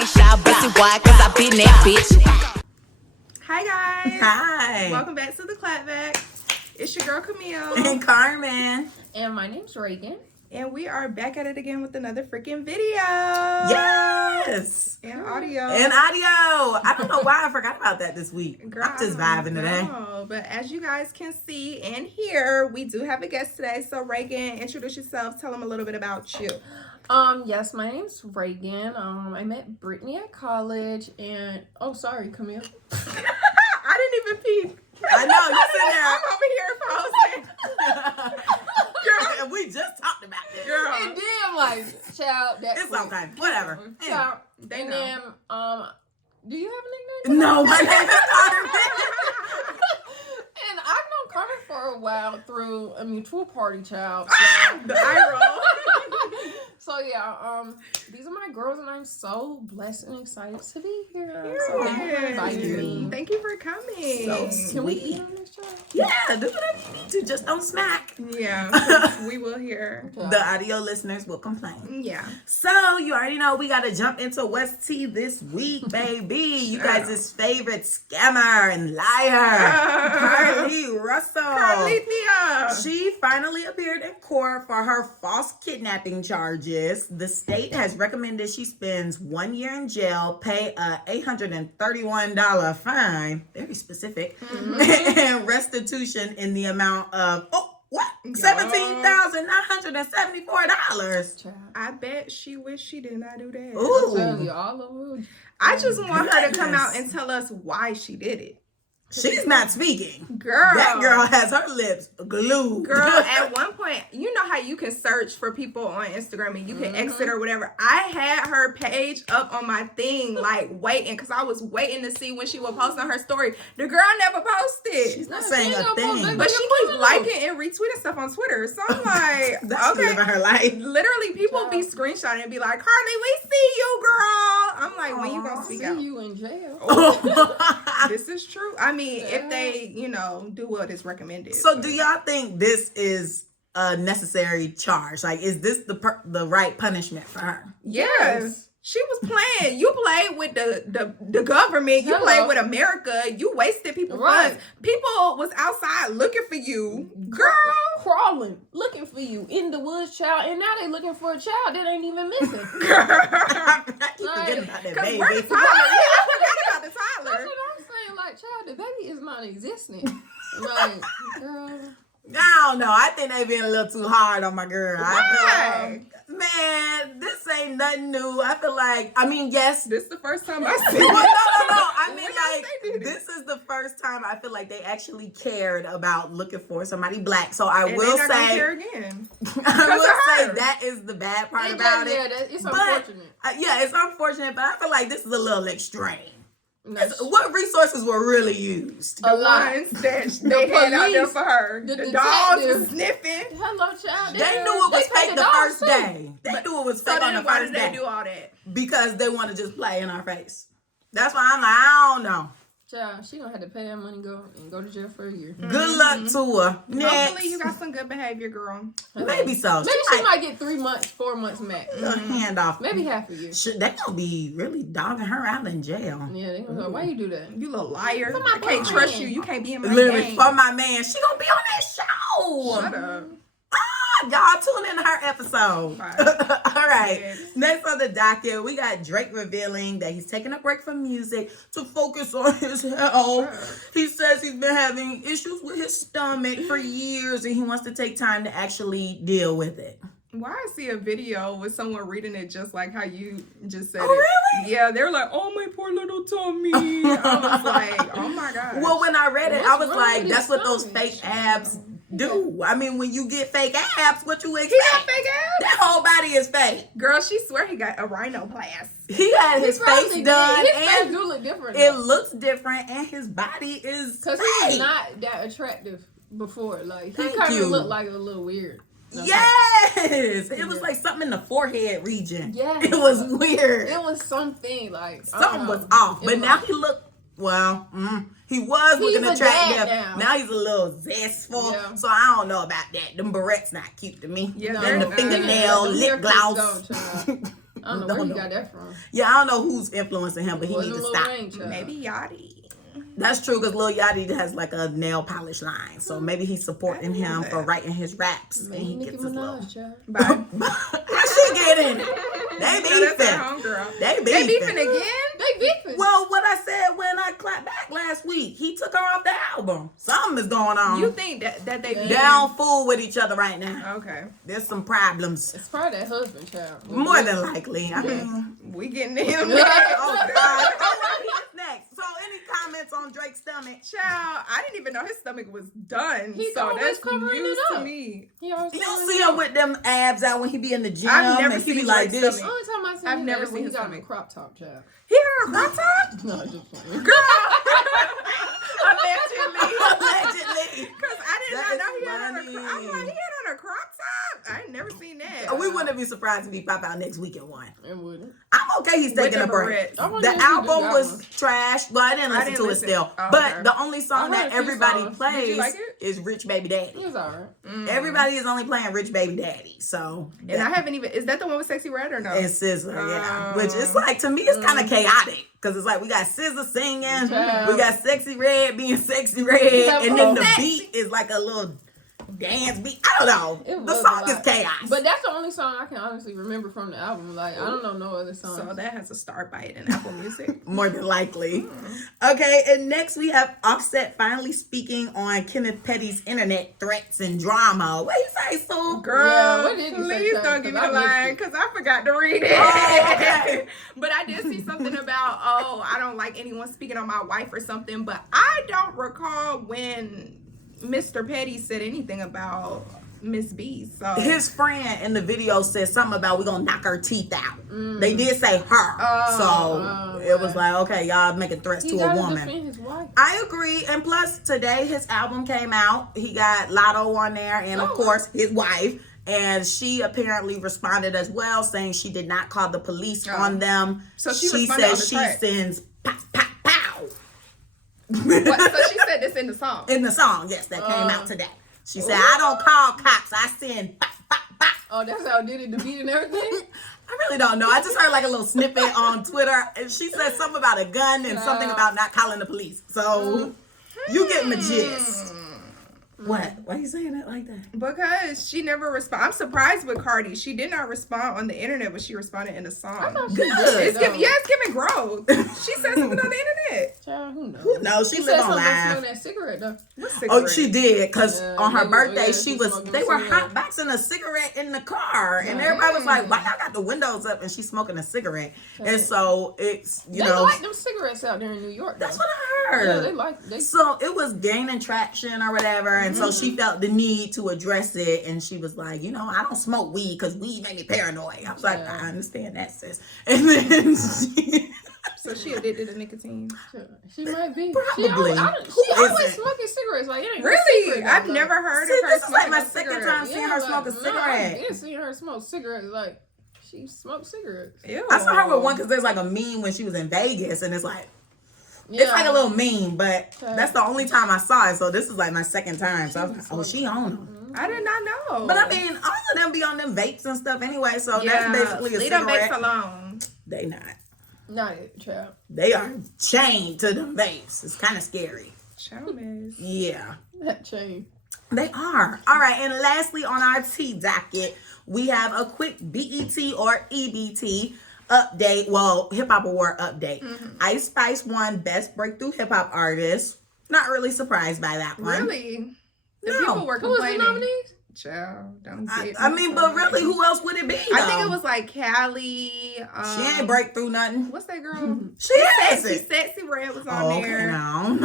ain't shy about it. Why? Cause I been that bitch. Hi guys. Hi. Welcome back to the Clapback. It's your girl Camille. And Carmen. And my name's Regan. And we are back at it again with another freaking video. Yes. And audio. I don't know why I forgot about that this week. Girl, I'm just vibing today. But as you guys can see and hear, we do have a guest today. So Regan, introduce yourself. Tell them a little bit about you. Yes, my name's Regan. I met Brittany at college and sorry, Camille. I didn't even peep. I know, you I'm over here posting. Girl, we just talked about this. Girl. And then I'm like, child, that's It's okay. Whatever. Child, They and know. then, do you have a nickname? No, my name is Carmen. And I've known Carmen for a while through a mutual party, child. The eye roll. So yeah, these are my girls, and I'm so blessed and excited to be here. So thank you for inviting me. Thank you for coming. So Can we sweet. eat on this child? Yeah, do whatever you need to. Just don't smack. Yeah, we will hear. The audio listeners will complain. Yeah. So, you already know we got to jump into what's tea this week, baby. You guys' favorite scammer and liar, Carly Russell. Carlithia. She finally appeared in court for her false kidnapping charges. The state has recommended she spends 1 year in jail, pay a $831 fine, very specific, and restitution in the amount of, $17,974. Child. I bet she wish she did not do that. I'm telling Ooh, you, all over. I just want her to come Goodness. out and tell us why she did it. she's not speaking. Girl. That girl has her lips glued. Girl, at one point, you know how you can search for people on Instagram and you can exit or whatever. I had her page up on my thing, like waiting, because I was waiting to see when she would post on her story. The girl never posted. She's not No, saying she ain't a gonna post thing. it. But she keeps liking and retweeting stuff on Twitter. So I'm like, That's okay. living her life. Literally, people be screenshotting and be like, Carly, we see you, girl. I'm like, when you gonna speak See out? you in jail. This is true. I mean, if they, do what is recommended. So, do y'all think this is a necessary charge? Like, is this the right punishment for her? Yes. She was playing. You played with the government. You Hello. played with America. You wasted people's Right. funds. People was outside looking for you. Girl. Crawling, looking for you in the woods, child, and now they looking for a child that ain't even missing. I keep forgetting about that Because baby. where's the toddler? Yeah, I forgot about the That's toddler. what I'm saying. Like, child, the baby is non-existent. Like, girl. I don't know. I think they being a little too hard on my girl. I feel Why? like, man, this ain't nothing new. I feel like, I mean, yes. This is the first time I see Well, no. it. I mean, When else like, they did it? this is the first time I feel like they actually cared about looking for somebody black. So I And will they not gonna say, care again. I will say her. that is the bad part It about just- it. yeah, it's But, unfortunate. yeah, it's unfortunate, but I feel like this is a little extreme. No, What resources were really used? The a lot. ones that they had out there police, for her. the The dogs detectives. was sniffing. Hello, child. They knew it was they fake the dogs, first too. day. They knew it was So fake on then the why first did they day do all that? because they want to just play in our face. That's why I'm like, I don't know. Child, she gonna have to pay that money go to jail for a year. Good luck to her. Next. Hopefully you got some good behavior, girl. Maybe so. Maybe she might get 3 months, 4 months max. a hand off. Maybe half a year. They gonna be really dogging her out in jail. Yeah, they gonna go, why you do that? You little liar. For my I can't boyfriend. trust you. You can't be in my Literally game. for my man. She gonna be on that show. Shut up. Y'all tune in to her episode. Right. All right. Yes. Next on the docket, we got Drake revealing that he's taking a break from music to focus on his health. He says he's been having issues with his stomach for years and he wants to take time to actually deal with it. Why I see a video with someone reading it just like how you just said Oh, it. really? Yeah, they're like, oh, my poor little tummy. I was like, oh, my God. Well, when I read it, I was What's wrong like, with that's his what those stomach? fake abs do. I mean, when you get fake abs, what you He got expect? fake ass? That whole body is fake. Girl, she swear he got a rhinoplasty. He had his probably face did. done His face and do look different. it looks different and his body is Because he was fake. not that attractive before. Like, he Thank kind you. of looked like a little weird. Yes, it was like something in the forehead region. Yes. It was weird. It was something like Something was off, but now he looked. Well, he was looking He's a dad attractive. now. He's a little zestful, Yeah. so I don't know about that. Them barrettes not cute to me. Yeah, No, they're and the not. fingernail, The lip haircut's gloss. gone, child. I don't know where he got that from. Yeah, I don't know who's influencing him, but he needs to stop. Maybe Yachty. That's true, because Lil Yachty has like a nail polish line, so maybe he's supporting him for writing his raps, and he gets his little. Bye. She get in it. They beefing. They beefing again? They beefing. Well, what I said when I clapped back last week, he took her off the album. Something is going on. You think that they They don't fool with each other right now. Okay. There's some problems. It's probably that husband, child. More than likely. I mean, we getting to him. oh God. All right, he's next. So, any comments on Drake's stomach? Child, I didn't even know his stomach was done. He's so always that's covering news it to up. me. You see him with them abs out when he be in the gym. I've never and he seen be like Drake's this. stomach. Only time I seen I've his never ass seen when his he got in a stomach. crop top, child. He had a crop top? No, just playing. Girl. Allegedly. Allegedly. Because I did That not know is he had on a funny. crop. I'm like, he had on a crop top? I ain't never seen that. We wouldn't be surprised if he pop out next week in one. It wouldn't. I'm okay he's taking the a break. Barrettes. I wonder The if he album did that was one. trash, but I didn't listen to it still. Oh, But okay. the only song I heard that a few everybody songs. plays Did you like it? is Rich Baby Daddy. He was alright. Everybody is only playing Rich Baby Daddy. So And I haven't even, is that the one with Sexy Red or no? and SZA, yeah. Oh. Which is like, to me, it's kind of chaotic. Because it's like, we got SZA singing, Yeah. we got Sexy Red being Sexy Red, Yeah, and then the sexy. beat is like a little dance beat. I don't know. It The was song a is lot. chaos. But that's the only song I can honestly remember from the album. Like, I don't know no other songs. So that has a star bite in Apple Music. More than likely. Okay, and next we have Offset finally speaking on Kenneth Petty's internet threats and drama. What you say, Sue? Girl, Yeah, what did you say, please Chuck? don't give me 'Cause the I missed line it. because I forgot to read it. Oh, okay. But I did see something about, I don't like anyone speaking on my wife or something. But I don't recall when Mr. Petty said anything about Miss B. So His friend in the video said something about we gonna knock her teeth out. They did say her. So it was like, okay, y'all making threats he to a gotta woman. defend his wife. I agree. And plus, today his album came out. He got Lotto on there and, of course, his wife. And she apparently responded as well, saying she did not call the police on them. So she responded on the says she track. sends pow, pow, pow. what, so she said this in the song. In the song, yes, that came out today. She said, I don't call cops. I send pow, pow, pow. Oh, that's how I did it, the beat and everything? I really don't know. I just heard like a little snippet on Twitter. And she said something about a gun and something about not calling the police. So you get my gist. What? Why are you saying it like that? Because she never responded. I'm surprised with Cardi. She did not respond on the internet, but she responded in the song. Good. It's giving growth. She said something on the internet. Child, who knows? No, she She live said on something live. smelling that cigarette, though. What Oh, cigarette? she did, because Yeah, on her they were- birthday, yeah, she she was. smoking They a were cigarette. hot boxing a cigarette in the car, and everybody was like, "Why y'all got the windows up?" And she's smoking a cigarette, and so it's They like them cigarettes out there in New York, though. That's what I heard. Yeah, they So it was gaining traction or whatever, and so she felt the need to address it, and she was like, I don't smoke weed because weed made me paranoid. I was like, I understand that, sis. And then So she addicted to nicotine. She might be. Probably. She Who always isn't? smoking cigarettes. Like, it ain't no Really? secret, I've though. never heard See, of her this is like smoking my a second cigarette. time seeing her smoke a No, I cigarette. didn't see her smoke cigarettes. Like, she smoked cigarettes. Ew. I saw her with one because there's like a meme when she was in Vegas, and it's like. It's like a little meme, but that's the only time I saw it. So this is like my second time. So I was like, oh, she on them. I did not know. But I mean, all of them be on them vapes and stuff anyway. So yeah, that's basically a leave them cigarette. vapes alone. They not. Not it, child. They are chained to them vapes. It's kind of scary. Childish. Yeah. That chain. They are. All right. And lastly, on our T docket, we have a quick BET or EBT update. Well, Hip Hop Award update. Ice Spice won Best Breakthrough Hip Hop Artist. Not really surprised by that one. Really? The No. people were Who was the complaining. nominees? Child, don't get I mean, but really, who else would it be? I think though? it was like Callie. She ain't break through nothing. What's that girl? She has it. Sexy Red was on Oh, okay, there. no.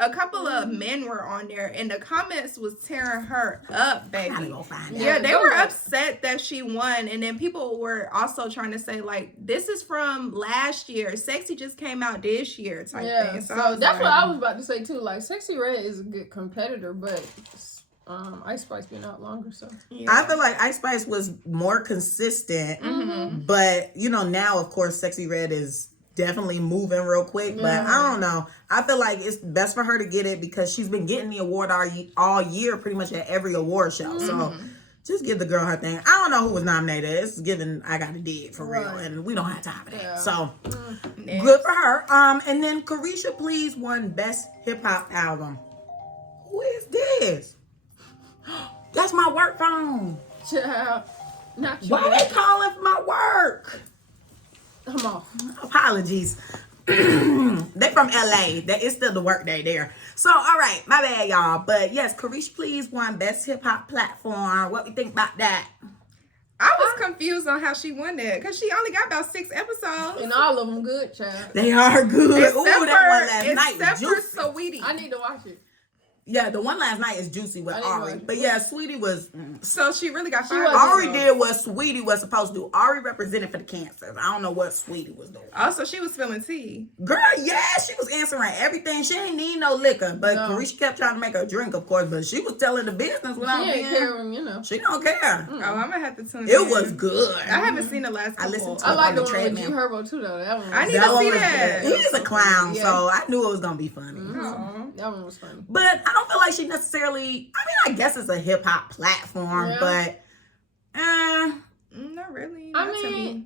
A couple of men were on there, and the comments was tearing her up, I gotta baby. go find Yeah, out. they were upset that she won, and then people were also trying to say like, "This is from last year. Sexy just came out this year," type thing. So I was that's like, what I was about to say too. Like, Sexy Red is a good competitor, but Ice Spice been out longer, so yeah. I feel like Ice Spice was more consistent, but now of course Sexy Red is definitely moving real quick. But I don't know. I feel like it's best for her to get it because she's been getting the award all year, pretty much at every award show. So Just give the girl her thing. I don't know who was nominated. It's given I got to dig for real, and we don't have time for that. Yeah. So good for her. And then Carisha Please won Best Hip Hop Album. Who is this? That's my work phone. Child. Not you. Why they calling for my work? I'm off. Apologies. They from LA. It's still the work day there. So, all right, my bad, y'all. But yes, Carisha Please won Best Hip Hop Platform. What we think about that? I was confused on how she won that because she only got about 6 episodes. And all of them good, child. They are good. Except Ooh, that one last night was except for juicy. Sweetie. I need to watch it. Yeah, the one last night is juicy with I didn't Ari. watch But it. yeah, Sweetie was... So she really got 5 wasn't- Ari episodes. did what Sweetie was supposed to do. Ari represented for the cancers. I don't know what Sweetie was doing. Also, she was feeling tea. Girl, yeah, she was answering everything. She ain't need no liquor. But No. Carisha kept trying to make her drink, of course. But she was telling the business without She being... ain't caring, you know. She don't care. Oh, I'm gonna have to tune in. It was good. I haven't seen the last couple. I listened to I it like on the the one with G treadmill. Herbo too, though. That one. I need That to one see was that. good. He's a clown, Yeah. so I knew it was gonna be funny. Aw. That one was funny. But I don't feel like she necessarily. I guess it's a hip hop platform, Yeah. but Not really. I Not to mean, me.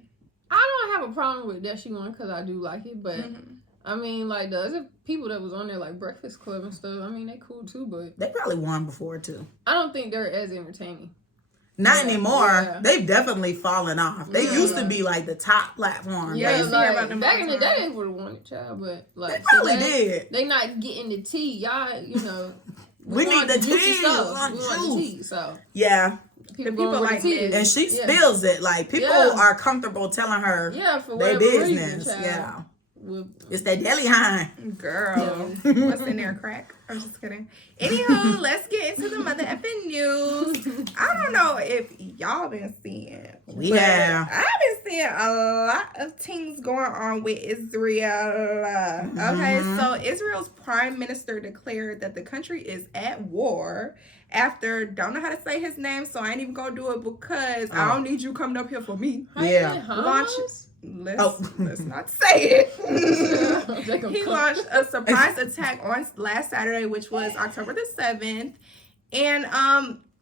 I don't have a problem with that she won because I do like it, but Mhm. I mean, like the other people that was on there, like Breakfast Club and stuff. I mean, they cool too, but they probably won before too. I don't think they're as entertaining. Not Yeah, anymore. yeah. They've definitely fallen off. They Yeah. used to be like the top platform. Yeah, They- you see about like them back all in the the day, time. they would have won it, child. But they like probably today, did. they not getting the tea. Y'all, you know, We want need the juicy tea. stuff. We want We want the juice. tea. So Yeah, people going with like the tea. this. and she Yeah. spills it. Like people Yeah. are comfortable telling her Yeah, for their whatever business. reason, child. Yeah, With, it's that deli hind. Girl, what's in there? Crack? I'm just kidding. Anywho, let's get into the mother effing news. I don't know if y'all been seeing. We but have. I've been seeing a lot of things going on with Israel. Okay, so Israel's prime minister declared that the country is at war after, don't know how to say his name, so I ain't even gonna do it because I don't need you coming up here for me. Yeah. Launch. Oh. Let's not say it. They gonna He come. launched a surprise attack on last Saturday, which was October the 7th. And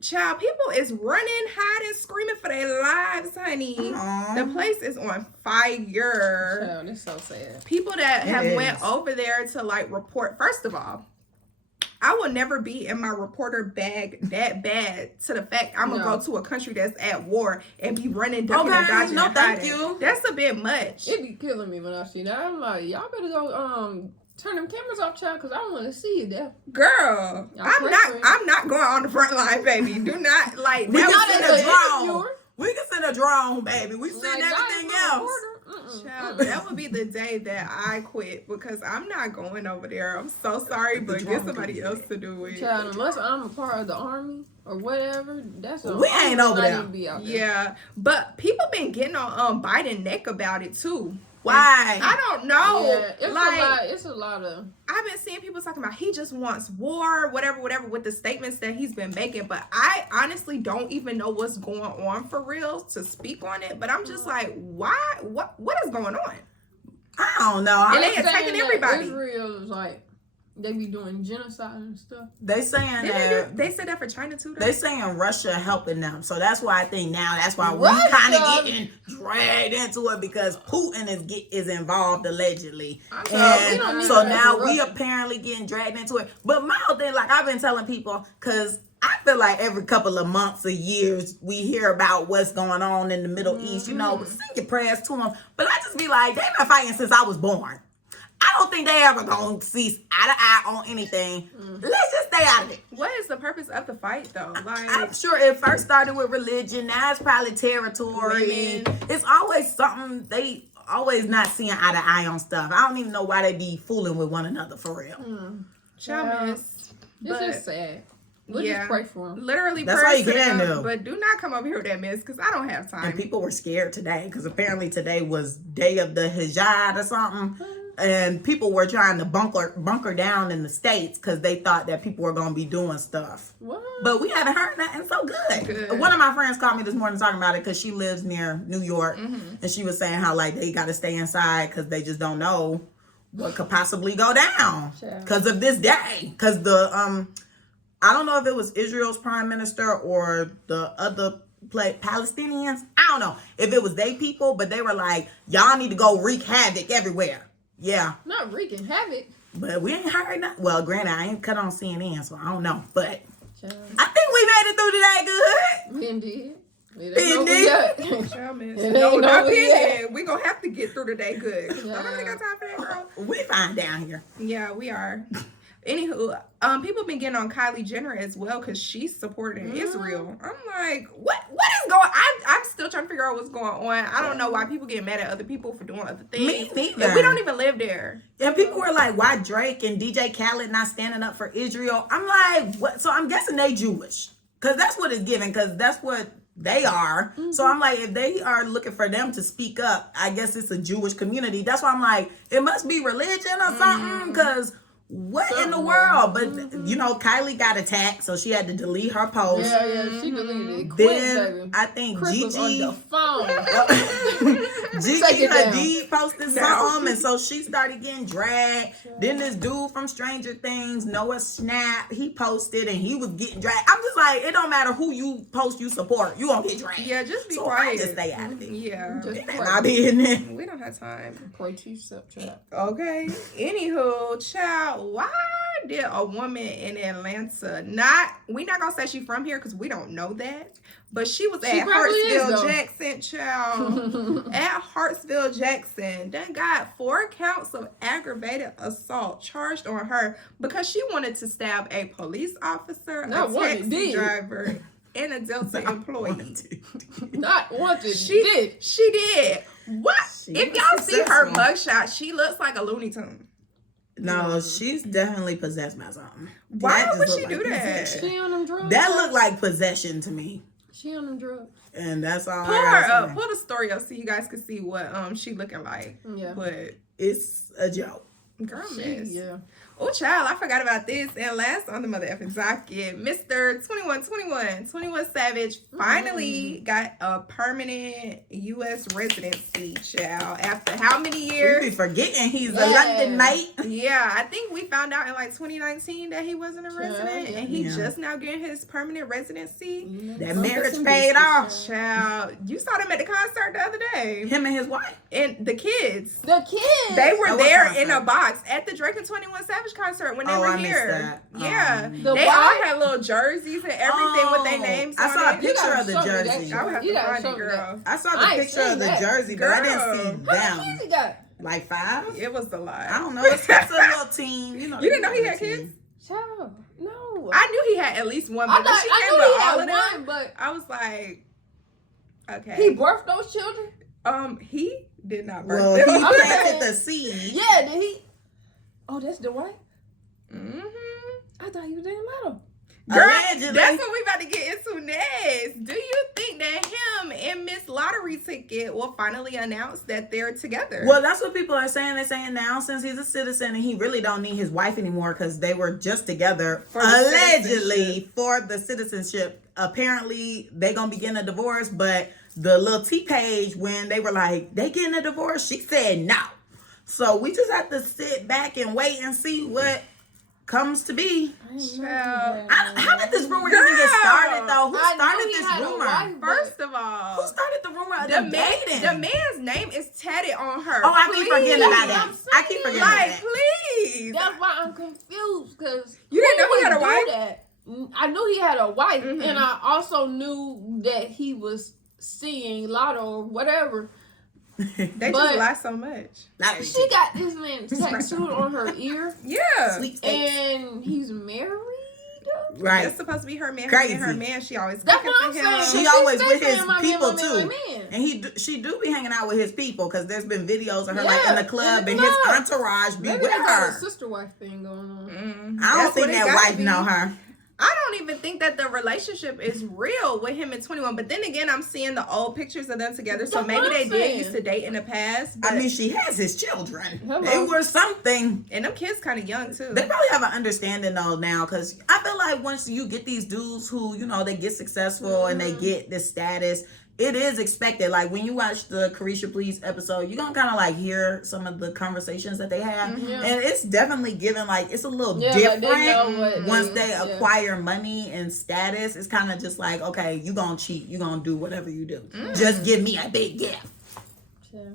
child, people is running, hiding, screaming for their lives, honey. Aw. The place is on fire. Child, it's so sad. People that It have is. went over there to like report, first of all, I will never be in my reporter bag that bad to the fact I'm gonna No. go to a country that's at war and be running, ducking, Okay, and dodging. no, and thank hiding. you. That's a bit much. It be killing me when I see that. I'm like, y'all better go turn them cameras off, child, because I want to see it there. Girl, Y'all I'm pray. not going on the front line, baby. Do not like We that can was send a a bit- drone. We can send a drone, baby. We send Like, y'all everything ain't no else. reporter. Child, that would be the day that I quit because I'm not going over there. I'm so sorry, The but drone get somebody can do else that. to do it. Child, unless I'm a part of the army or whatever, that's We ain't over I there. need to be out there. Yeah, but people been getting on Biden neck about it too. Why? I don't know. Yeah, it's like, a lot. It's a lot of. I've been seeing people talking about he just wants war, whatever, with the statements that he's been making. But I honestly don't even know what's going on for real to speak on it. But I'm just like, why? What is going on? I don't know. And they saying attacking that everybody. Israel is like they be doing genocide and stuff. They saying Didn't that they said that for China too, though? they saying Russia helping them. So that's why I think now that's why we Russia? kind of getting dragged into it because Putin is involved allegedly. we don't And need so that now for we Russia. apparently getting dragged into it. But my whole thing, like I've been telling people, because I feel like every couple of months or years we hear about what's going on in the Middle East. You know, send your prayers to them. But I just be like, they've been fighting since I was born. I don't think they ever gonna cease eye to eye on anything. Let's just stay out of it. What is the purpose of the fight though? Like, I'm sure it first started with religion. Now it's probably territory. Women. It's always something they always not seeing eye to eye on stuff. I don't even know why they be fooling with one another for real. child miss. It's But just sad. We'll yeah. just pray for them. Literally, That's all prayers you to can them, do. but do not come over here with that mess because I don't have time. And people were scared today because apparently today was day of the Hajj or something. And people were trying to bunker down in the States because they thought that people were going to be doing stuff. What? But we haven't heard nothing so good. Good. One of my friends called me this morning talking about it because she lives near New York. And she was saying how like they got to stay inside because they just don't know what could possibly go down Sure. because of this day. Because the I don't know if it was Israel's prime minister or the other Palestinians. I don't know if it was they people, but they were like, y'all need to go wreak havoc everywhere. Yeah. Not wreaking havoc. But we ain't heard nothing. Well, granted, I ain't cut on CNN, so I don't know. But Child. I think we made it through today good. We indeed. Child, miss. No, not pending. We gonna have to get through today good. Yeah. I don't really got time for that, girl. We fine down here. Yeah, we are. Anywho, people been getting on Kylie Jenner as well because she's supporting Israel. I'm like, what is going on? I'm still trying to figure out what's going on. I don't know why people get mad at other people for doing other things. Me neither. And we don't even live there. And people were like, why Drake and DJ Khaled not standing up for Israel? I'm like, what? So I'm guessing they Jewish. Because that's what it's given. Because that's what they are. Mm-hmm. So I'm like, if they are looking for them to speak up, I guess it's a Jewish community. That's why I'm like, it must be religion or something. Because what in the world? But, you know, Kylie got attacked, so she had to delete her post. Yeah, she deleted it quick, then, baby. I think Chris Gigi... was on the phone. Gigi Hadid posted something, and so she started getting dragged. Then this dude from Stranger Things, Noah Schnapp, he posted, and he was getting dragged. I'm just like, it don't matter who you post you support, you gonna get dragged. Yeah, just be so quiet. I just stay out of it. Yeah. It ain't my business. We don't have time. Okay. Anywho, child, why did a woman in Atlanta we not gonna say she from here because we don't know that, but she was at Hartsville Jackson, child. At Hartsville Jackson, done got 4 counts of aggravated assault charged on her because she wanted to stab a police officer, a taxi driver, and a Delta employee. Not wanted. She did. What? If y'all see her mugshot, she looks like a Looney Tune. No, she's definitely possessed by something. Why would she do that? She on them drugs. That looked like possession to me. She on them drugs. And that's all. Pull her up. Pull the story up so you guys can see what she looking like. Yeah. But it's a joke. Girl, miss. Yeah. Oh, child, I forgot about this. And last on the mother effing docket, Mr. 21 Savage finally got a permanent U.S. residency, child. After how many years? We be forgetting he's a London mate. Yeah, I think we found out in like 2019 that he wasn't a resident. And he just now getting his permanent residency. That marriage paid off. Child, you saw them at the concert the other day. Him and his wife. And the kids. They were there in a box at the Drake and 21 Savage concert when they were here. Yeah. They all had little jerseys and everything with their names on it. I saw a picture of the jersey. I would have to find it, girl. I saw the picture of the jersey, but I didn't see them. How many kids he got? Like 5? It was a lot. I don't know. It's a little team. You didn't know he had kids? Child, no. I knew he had at least one, but when she came with all of them, but I was like, okay. He birthed those children? He did not birth them. He planted the seed. Yeah, did he? Oh, that's Dwight? Mm-hmm. I thought he was dating Lotto. Girl, that's what we about to get into next. Do you think that him and Miss Lottery Ticket will finally announce that they're together? Well, that's what people are saying. They're saying now since he's a citizen and he really don't need his wife anymore because they were just together allegedly for the citizenship. Apparently, they gonna be getting a divorce, but the little T-Page, when they were like, they getting a divorce, she said no. So we just have to sit back and wait and see what comes to be. How did this rumor even get started, though? Who started this rumor? First of all, who started the rumor of them dating? The man's name is tatted on her. Oh, I keep forgetting about that. I keep forgetting about that. Please. That's why I'm confused, because you didn't know he had a wife? That? I knew he had a wife, and I also knew that he was seeing Lotto or whatever. They just lie so much. She got this man tattooed on her ear. Yeah. And he's married. Right. That's supposed to be her man. Crazy. Her man. She always That's what I'm saying. She always with his people man, too. And she do be hanging out with his people because there's been videos of her like in the club and his entourage be Maybe with they got her. a sister wife thing going on. I don't think that wife know her. I don't even think that the relationship is real with him and 21. But then again, I'm seeing the old pictures of them together. So maybe they did used to date in the past. I mean, she has his children. They were something. And them kids kind of young, too. They probably have an understanding, though, now. Because I feel like once you get these dudes who, you know, they get successful and they get this status, it is expected. Like when you watch the Carisha Please episode, you're gonna kind of like hear some of the conversations that they have, and it's definitely given like it's a little different like once they acquire money and status. It's kind of just like, okay, you gonna cheat, you gonna do whatever you do, just give me a big gift.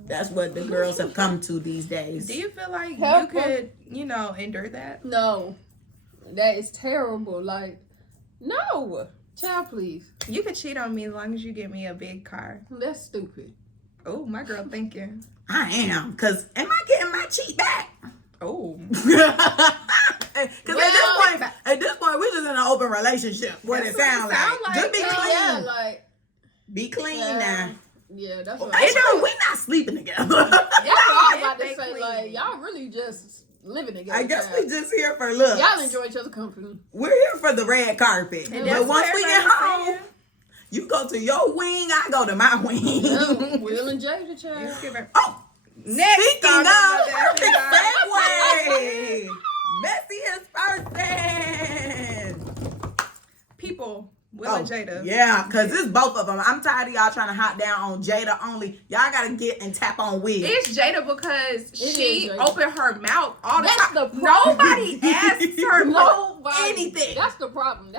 That's what the girls have come to these days. Do you feel like you could, endure that? No, that is terrible. Like, no. Child, please. You could cheat on me as long as you give me a big car. That's stupid. Oh, my girl thinking. I am, because am I getting my cheat back? Oh. Because at this point, we're just in an open relationship. What it sounds like. Just be clean. Yeah, like. Be clean now. Yeah, that's what we're not sleeping together. That's what I was about to say. Like, y'all really just living together. I guess we just here for looks. Y'all enjoy each other's company. We're here for the red carpet. But once we get home, you go to your wing, I go to my wing. Yeah, Will and Jada, child. Oh, speaking of perfect segue, Messiest Person. People. Will and Jada. Yeah, because it's both of them. I'm tired of y'all trying to hop down on Jada only. Y'all got to get and tap on Will. It's Jada because she opened her mouth all the That's time. the problem. Nobody asked her anything. That's the problem.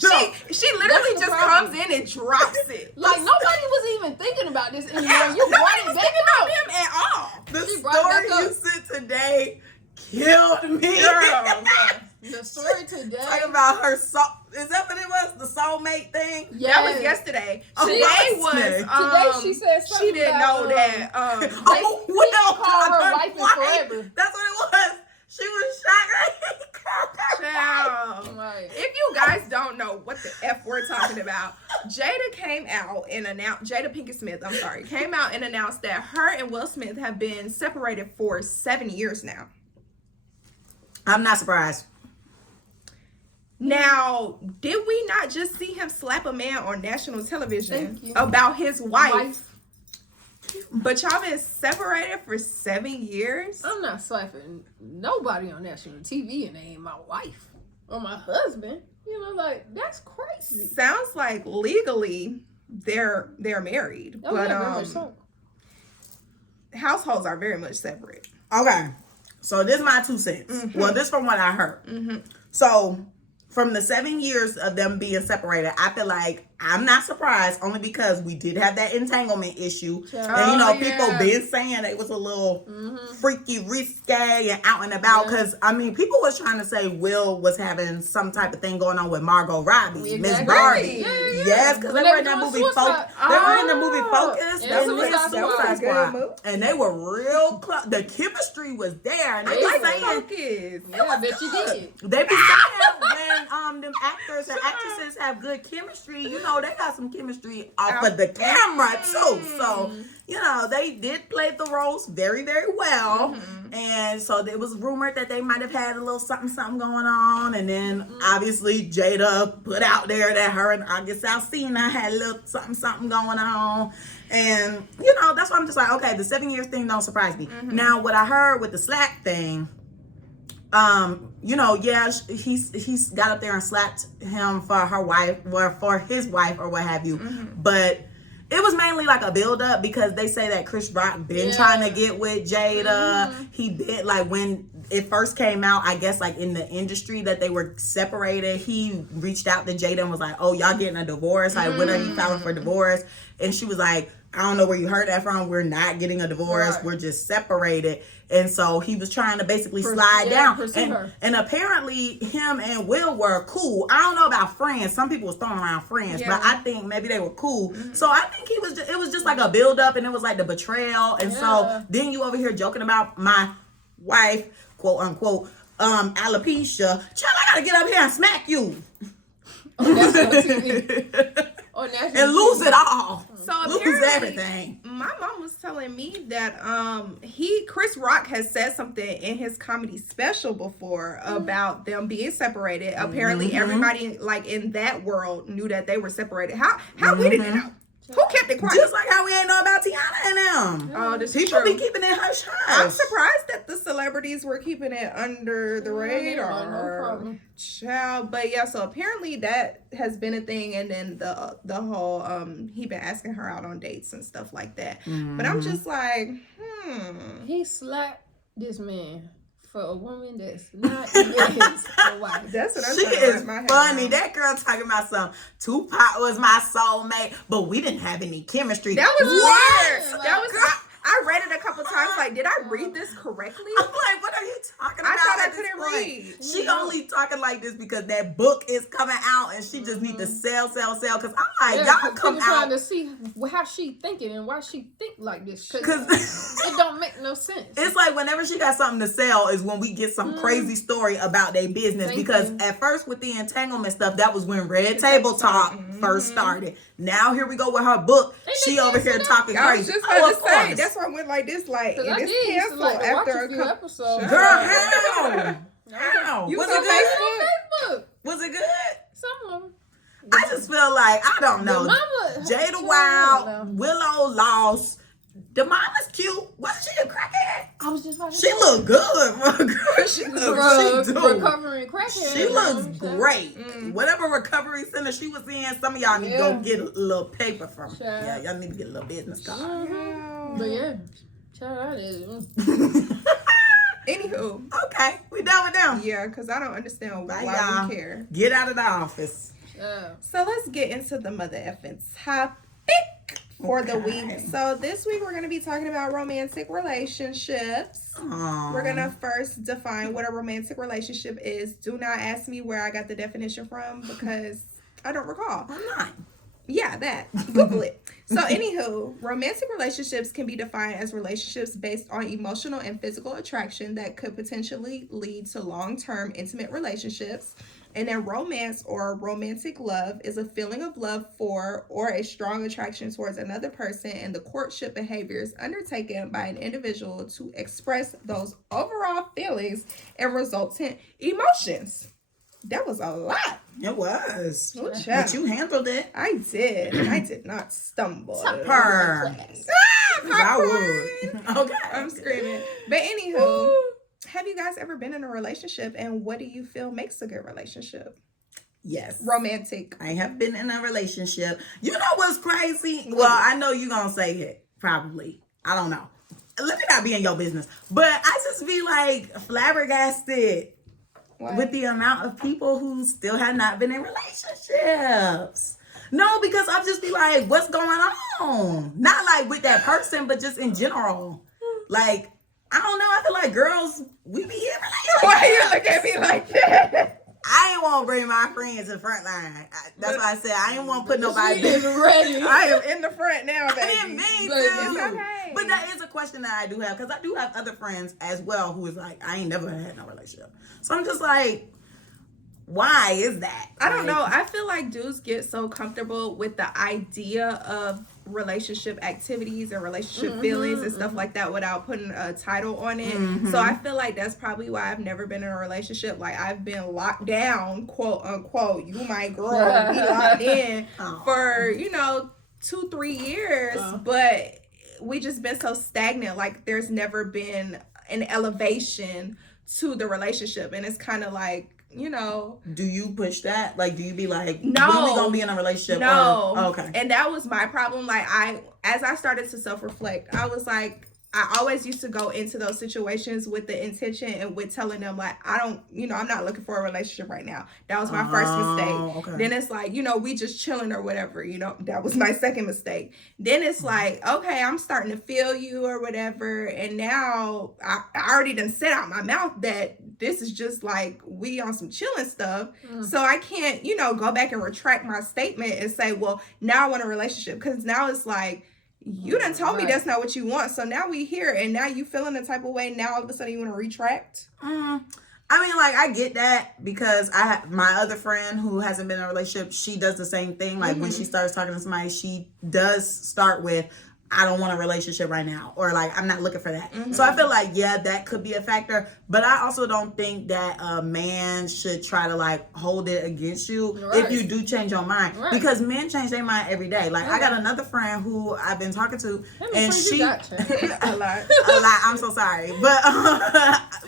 She literally just comes in and drops it. Like, nobody was even thinking about this anymore. You brought it back about him at all. The story you sent today killed me. Girl, the story today. Talking about her soul. Is that what it was? The soulmate thing? Yeah. That was yesterday. Today she said something she didn't know that. Will called her wife in forever. That's what it was. She was shocked. Child. Right. If you guys don't know what the F we're talking about, Jada came out and announced, Jada Pinkett Smith, came out and announced that her and Will Smith have been separated for 7 years now. I'm not surprised. Now, did we not just see him slap a man on national television about his wife? But y'all been separated for 7 years? I'm not slapping nobody on national TV and they ain't my wife or my husband. Like, that's crazy. Sounds like legally they're married. Oh, but yeah, very much so. Households are very much separate. Okay. So this is my 2 cents. Well, this from what I heard. So from the 7 years of them being separated, I feel like I'm not surprised, only because we did have that entanglement issue. And, people been saying it was a little freaky, risque, and out and about. Because, people was trying to say Will was having some type of thing going on with Margot Robbie, Miss Barbie. Yes, because they were in that movie Focus. They were in the movie Focus. And they were real close. The chemistry was there. And they were saying, I bet you did. They be saying when them actors and actresses have good chemistry, they got some chemistry off of the camera too. So, they did play the roles very, very well. And so it was rumored that they might have had a little something going on. And then obviously Jada put out there that her and August Alsina had a little something going on. And, that's why I'm just like, okay, the 7 years thing don't surprise me. Now, what I heard with the Slack thing, he's got up there and slapped him for her wife, or for his wife, or what have you. But it was mainly like a build up, because they say that Chris Rock been trying to get with Jada. He did, like, when it first came out, I guess, like, in the industry that they were separated, he reached out to Jada and was like, oh, y'all getting a divorce? Like, when are you filing for divorce? And she was like, I don't know where you heard that from. We're not getting a divorce. Right. We're just separated. And so he was trying to basically slide down. And apparently him and Will were cool. I don't know about friends. Some people was throwing around friends, but I think maybe they were cool. So I think it was just like a build up, and it was like the betrayal. And so then you over here joking about my wife, quote unquote, alopecia. Child, I gotta get up here and smack you. And lose it all. So lose everything. My mom was telling me that Chris Rock has said something in his comedy special before about them being separated. Apparently everybody like in that world knew that they were separated. How we didn't know? Who kept it quiet? Just like how we ain't know about Tiana and them. Oh, this is People true. be keeping it hush hush. I'm surprised that the celebrities were keeping it under the radar. No problem. Child, but yeah, so apparently that has been a thing, and then the whole he been asking her out on dates and stuff like that. But I'm just like, He slapped this man for a woman that's not even his wife. That's what I'm She trying to is wrap my head funny. around. That girl talking about some Tupac was my soulmate, but we didn't have any chemistry. That was weird. Like, That was. I read it a couple times. Like, did I read this correctly? I'm like, what are you talking about? I thought I at this couldn't point? read. She only talking like this because that book is coming out and she just need to sell. Cause I'm like, y'all come trying out. to see how she thinking and why she think like this. Cause Cause it don't make no sense. it's like whenever she got something to sell is when we get some crazy story about their business. Thank Because you. at first with the entanglement stuff, that was when Red Table Talk first started. Now here we go with her book. She over here talking I was crazy. just Oh, about of to say. course. That's why I went like this. Like, Cause and I it's did used to canceled like to watch after a few episodes. Girl, how? How? You Was was it on good? Facebook. Was it good? Some of them. I just feel like, I don't know. Mama, Jada Wild, Willow Lost. The mama's cute. Was she a crackhead? I was just about to She look good. She do. recovering crackhead. She looks great. Whatever recovery center she was in, some of y'all need to go get a little paper from her. Sure. Yeah, y'all need to get a little business card. But yeah, child, that is. Anywho, Okay, we done with them. yeah, because I don't understand Bye, why y'all. we care. Get out of the office. So let's get into the mother effing topic for the week. So this week we're going to be talking about romantic relationships. Aww. We're going to first define what a romantic relationship is. Do not ask me where I got the definition from because I don't recall. Why not? Yeah, that. Google it. So, anywho, romantic relationships can be defined as relationships based on emotional and physical attraction that could potentially lead to long-term intimate relationships. And then romance or romantic love is a feeling of love for or a strong attraction towards another person and the courtship behaviors undertaken by an individual to express those overall feelings and resultant emotions. That was a lot. It was. Ooh, But child. you handled it. I did. I did not stumble. Purr. I would. Okay. I'm screaming. But anywho, have you guys ever been in a relationship, and what do you feel makes a good relationship? Yes. Romantic. I have been in a relationship. You know what's crazy? Well, I know you're going to say it. Probably. I don't know. Let me not be in your business. But I just be like flabbergasted with the amount of people who still have not been in relationships. No, because I'll just be like, what's going on? Not like with that person, but just in general. Like, I don't know. I feel like girls, we be in relationships. Why you look at me like that? I ain't want to bring my friends in front line. That's why I said I ain't want to put nobody She is ready. I am in the front now, baby. I didn't mean Baby. to. It's okay. But that is a question that I do have, because I do have other friends as well who is like, I ain't never had no relationship. So I'm just like, why is that? I don't know. I feel like dudes get so comfortable with the idea of relationship activities and relationship feelings and stuff like that without putting a title on it. So I feel like that's probably why I've never been in a relationship. Like, I've been locked down, quote unquote. You my girl, be locked in for 2-3 years, but we just been so stagnant. Like, there's never been an elevation to the relationship, and it's kind of like, Do you push that? Like, do you be like, no, when we gonna be in a relationship? No. Okay. And that was my problem. Like, as I started to self-reflect, I was like, I always used to go into those situations with the intention and with telling them, like, I'm not looking for a relationship right now. That was my first mistake. Okay. Then it's like, we just chilling or whatever, that was my second mistake. Then it's like, okay, I'm starting to feel you or whatever. And now I already done said out my mouth that this is just like, we on some chilling stuff. So I can't, go back and retract my statement and say, well, now I want a relationship. Because now it's like, you done told me that's not what you want. So now we here, and now you feeling the type of way. Now all of a sudden you want to retract. I mean, like, I get that, because I have my other friend who hasn't been in a relationship. She does the same thing. Like, when she starts talking to somebody, she does start with, I don't want a relationship right now, or like I'm not looking for that. So I feel like, yeah, that could be a factor, but I also don't think that a man should try to like hold it against you if you do change your mind, because men change their mind every day. Like I got another friend who I've been talking to, and she a lot. I'm so sorry, but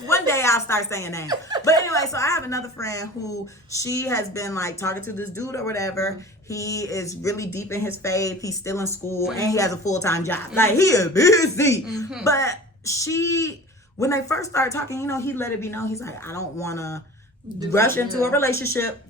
one day I'll start saying that. But anyway, so I have another friend who she has been like talking to this dude or whatever. He is really deep in his faith. He's still in school and he has a full-time job. Like, he is busy. But when they first started talking, he let it be known. He's like, I don't want to rush into a relationship.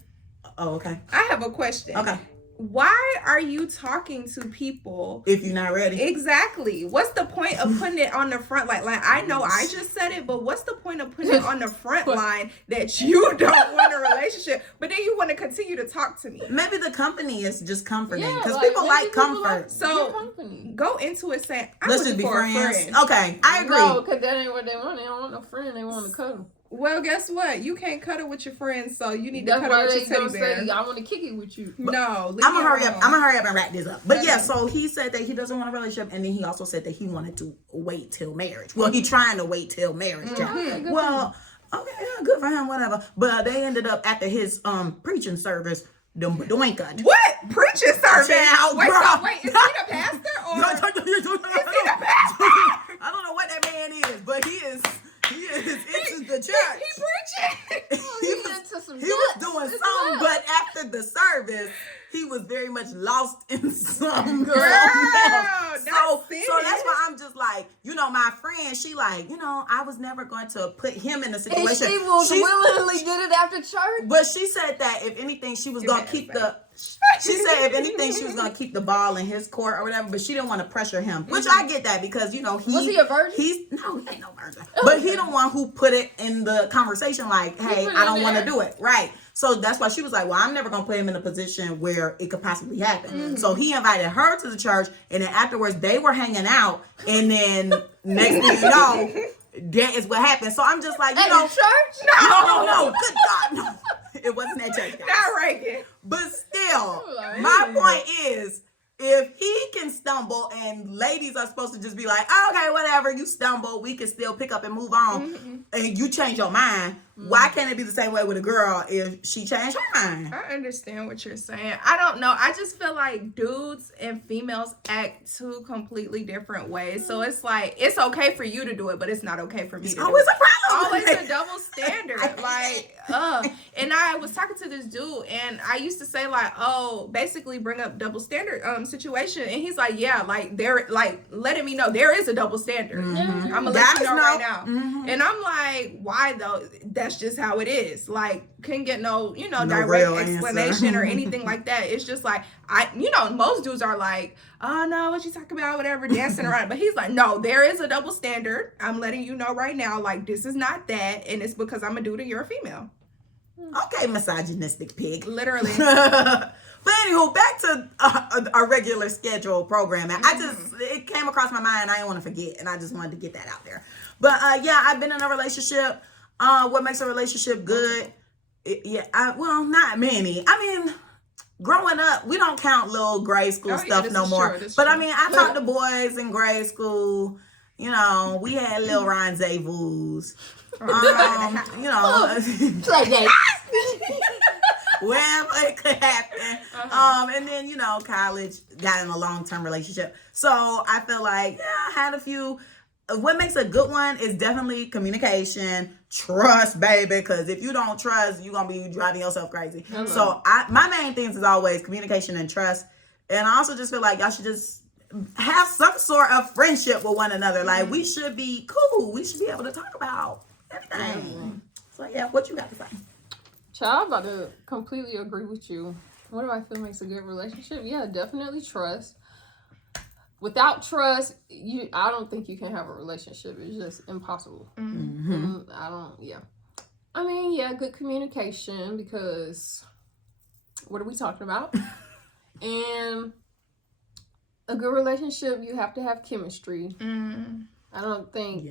Oh, okay. I have a question. Okay. Why are you talking to people if you're not ready? Exactly. What's the point of putting it on the front line? Like, I know I just said it, but what's the point of putting it on the front line that you don't want a relationship, but then you want to continue to talk to me? Maybe the company is just comforting, because like, people like comfort. So go into it saying, let's just be friends. Okay, I agree. No, because that ain't what they want. They don't want no friend. They want to cuddle. Well, guess what? You can't cuddle with your friends, so you need to cuddle with your teddy bear. Say, I want to kick it with you. No, I'm gonna hurry up and wrap this up. But yeah, so he said that he doesn't want a relationship, and then he also said that he wanted to wait till marriage. Well, he's trying to wait till marriage. Well, okay, yeah, good for him, whatever. But they ended up after his preaching service. Doinka. What? Preaching service? Wait, is he the pastor or is he the pastor? I don't know what that man is, but he is into the church. He preaching. He was doing something, but after the service, he was very much lost in some girl. So that's why I'm just like, my friend, she like, I was never going to put him in a situation. And she willingly did it after church. But she said that if anything, she was going to keep the ball in his court or whatever, but she didn't want to pressure him, which I get that because, was he a virgin? No, he ain't no virgin. But he the one who put it in the conversation like, hey, I don't want to do it. Right. So that's why she was like, well, I'm never going to put him in a position where it could possibly happen. So he invited her to the church, and then afterwards they were hanging out, and then next thing you know, that is what happened. So I'm just like, church? No, good God, no. It wasn't at church, guys. Not Regan. But still, my point is, if he can stumble and ladies are supposed to just be like, oh, okay, whatever, you stumble, we can still pick up and move on, and you change your mind, why can't it be the same way with a girl if she changed her mind? I understand what you're saying. I don't know. I just feel like dudes and females act two completely different ways. So it's like, it's okay for you to do it, but it's not okay for me to do it. Always a problem. Always a double standard. And I was talking to this dude, and I used to say like, oh, basically bring up double standard situation, and he's like, yeah, like they're like letting me know there is a double standard. I'm gonna let you know right now. And I'm like, why though? That's just how it is. Like, couldn't get no direct explanation or anything like that. It's just like, most dudes are like, oh no, what you talking about, whatever, dancing around. But he's like, no, there is a double standard. I'm letting you know right now, like, this is not that, and it's because I'm a dude and you're a female. Okay, misogynistic pig. Literally. But anywho, back to a regular schedule programming. It came across my mind. I didn't want to forget, and I just wanted to get that out there. But yeah, I've been in a relationship. What makes a relationship good? Not many. I mean, growing up, we don't count little grade school stuff no more. But I mean, I talked to boys in grade school. We had little rendezvous. Wherever it could happen. And then, college, got in a long-term relationship. So I feel like, I had a few. What makes a good one is definitely communication, trust, baby. Because if you don't trust, you're going to be driving yourself crazy. So my main things is always communication and trust. And I also just feel like y'all should just have some sort of friendship with one another. Like, we should be cool. We should be able to talk about everything. So yeah, what you got to say? Child, I'm about to completely agree with you. What do I feel makes a good relationship? Yeah, definitely trust. Without trust, I don't think you can have a relationship. It's just impossible. I mean, good communication, because what are we talking about? And a good relationship, you have to have chemistry. I don't think,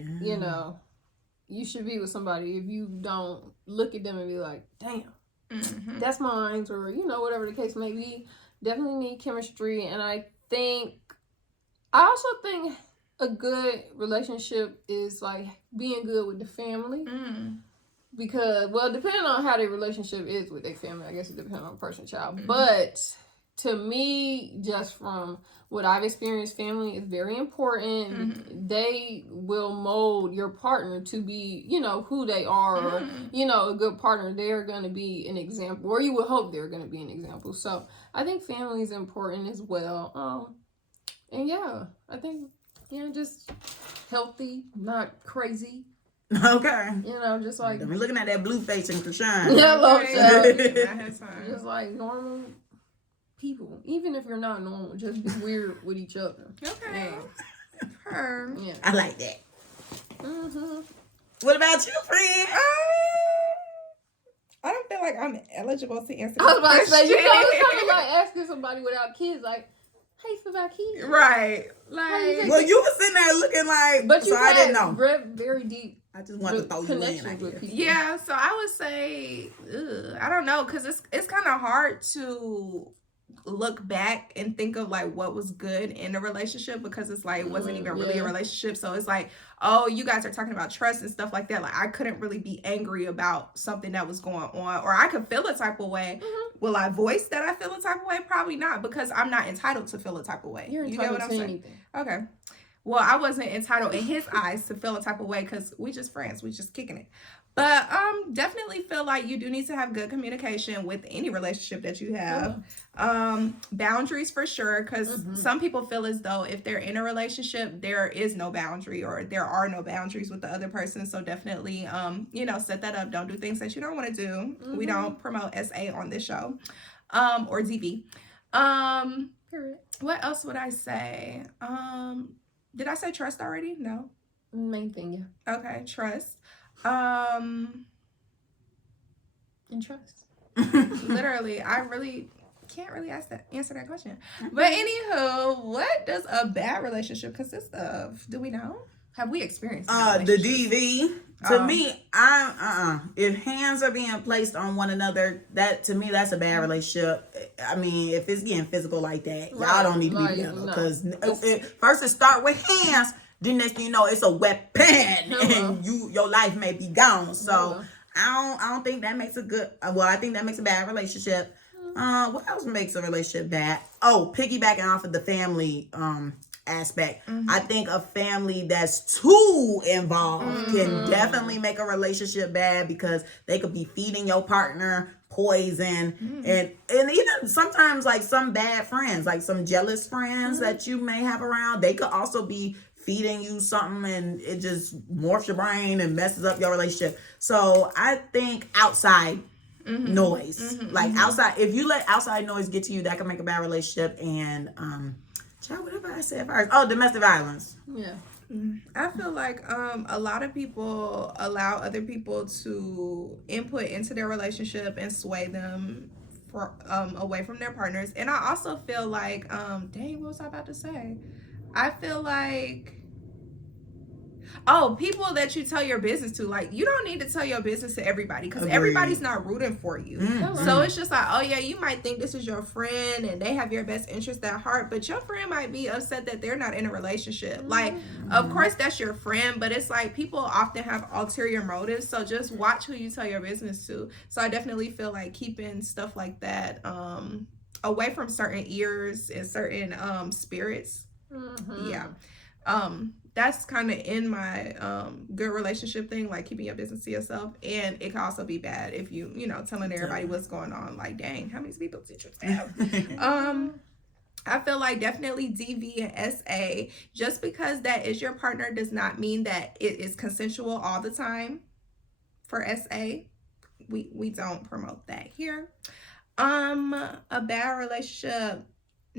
you should be with somebody if you don't look at them and be like, damn, that's mine, or, whatever the case may be. Definitely need chemistry. And I think I also think a good relationship is like being good with the family. Because, well, depending on how their relationship is with their family, I guess it depends on person, child. But to me, just from what I've experienced, family is very important. They will mold your partner to be, you know, who they are. Or, you know, a good partner. They're going to be an example, or you would hope they're going to be an example. So I think family is important as well. And yeah, I think, you know, just healthy, not crazy. Okay. You know, just like... I'm looking at that blue face and Krishan. Hello, child. Time. Just like normal people. Even if you're not normal, just be weird with each other. Okay. Yeah. I like that. Mm-hmm. What about you, friend? I don't feel like I'm eligible to answer. I was about to say, you know, question. it's kind of like asking somebody without kids, like, how you feel about kids? Right. Like, Well, you were sitting there looking like, but you so I didn't know. Very deep I just wanted to throw you in, I connections with guess. people. yeah, so I would say, I don't know, because it's kind of hard to look back and think of like what was good in a relationship, because it's like it wasn't even really a relationship. So it's like, oh, you guys are talking about trust and stuff like that. Like, I couldn't really be angry about something that was going on, or I could feel a type of way. Will I voice that I feel a type of way? Probably not, because I'm not entitled to feel a type of way. You're You get entitled what I'm to saying? anything. Okay. Well, I wasn't entitled in his eyes to feel a type of way, because we just friends. We just kicking it. But definitely feel like you do need to have good communication with any relationship that you have. Boundaries for sure, because some people feel as though if they're in a relationship, there is no boundary, or there are no boundaries with the other person. So definitely, you know, set that up. Don't do things that you don't want to do. We don't promote SA on this show, or DV. Period. What else would I say? Did I say trust already? No. Main thing, yeah. Okay, trust. And trust. Literally, I really can't really answer that question. But anywho, what does a bad relationship consist of? Do we know? Have we experienced The DV. To me, if hands are being placed on one another, that to me, that's a bad relationship. I mean, if it's getting physical like that, y'all don't need to be together, because first it start with hands. Then next thing you know, it's a weapon, and your life may be gone. So I don't think that makes a good. Well, I think that makes a bad relationship. What else makes a relationship bad? Oh, piggybacking off of the family aspect. I think a family that's too involved can definitely make a relationship bad, because they could be feeding your partner poison, and even sometimes like some bad friends, like some jealous friends that you may have around, they could also be feeding you something, and it just morphs your brain and messes up your relationship. So I think outside noise, like outside, if you let outside noise get to you, that can make a bad relationship. And child, whatever I said first. Oh, domestic violence. Yeah. I feel like a lot of people allow other people to input into their relationship and sway them away from their partners. And I also feel like, dang, what was I about to say? I feel like, people that you tell your business to, like, you don't need to tell your business to everybody, because everybody's not rooting for you. So it's just like, oh yeah, you might think this is your friend and they have your best interest at heart, but your friend might be upset that they're not in a relationship. Like, of course that's your friend, but it's like people often have ulterior motives. So just watch who you tell your business to. So I definitely feel like keeping stuff like that away from certain ears and certain spirits. Yeah. That's kind of in my good relationship thing, like keeping your business to yourself. And it can also be bad if you know, telling everybody what's going on. Like, dang, how many people did you have? I feel like definitely DV and SA, just because that is your partner does not mean that it is consensual all the time. For SA, we don't promote that here. A bad relationship,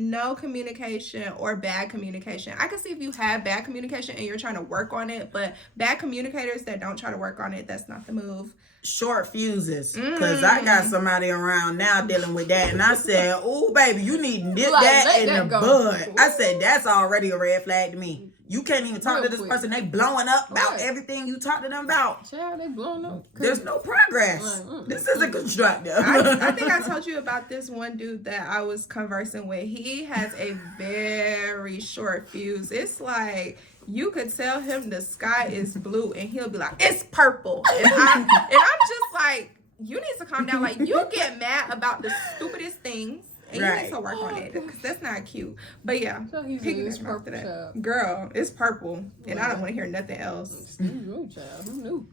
no communication or bad communication. I can see if you have bad communication and you're trying to work on it, but bad communicators that don't try to work on it, that's not the move. Short fuses, because I got somebody around now dealing with that, and I said, oh baby, you need to nip that in the bud. I said, that's already a red flag to me. You can't even talk to this person. They blowing up about everything you talk to them about. Child, they blowing up. There's no progress. This isn't constructive. I think I told you about this one dude that I was conversing with. He has a very short fuse. It's like you could tell him the sky is blue and he'll be like, it's purple. And I'm just like, you need to calm down. Like, you get mad about the stupidest things. And you need to work on it because that's not cute. But yeah, it's purple. That. Girl, it's purple, and I don't want to hear nothing else. Who knew?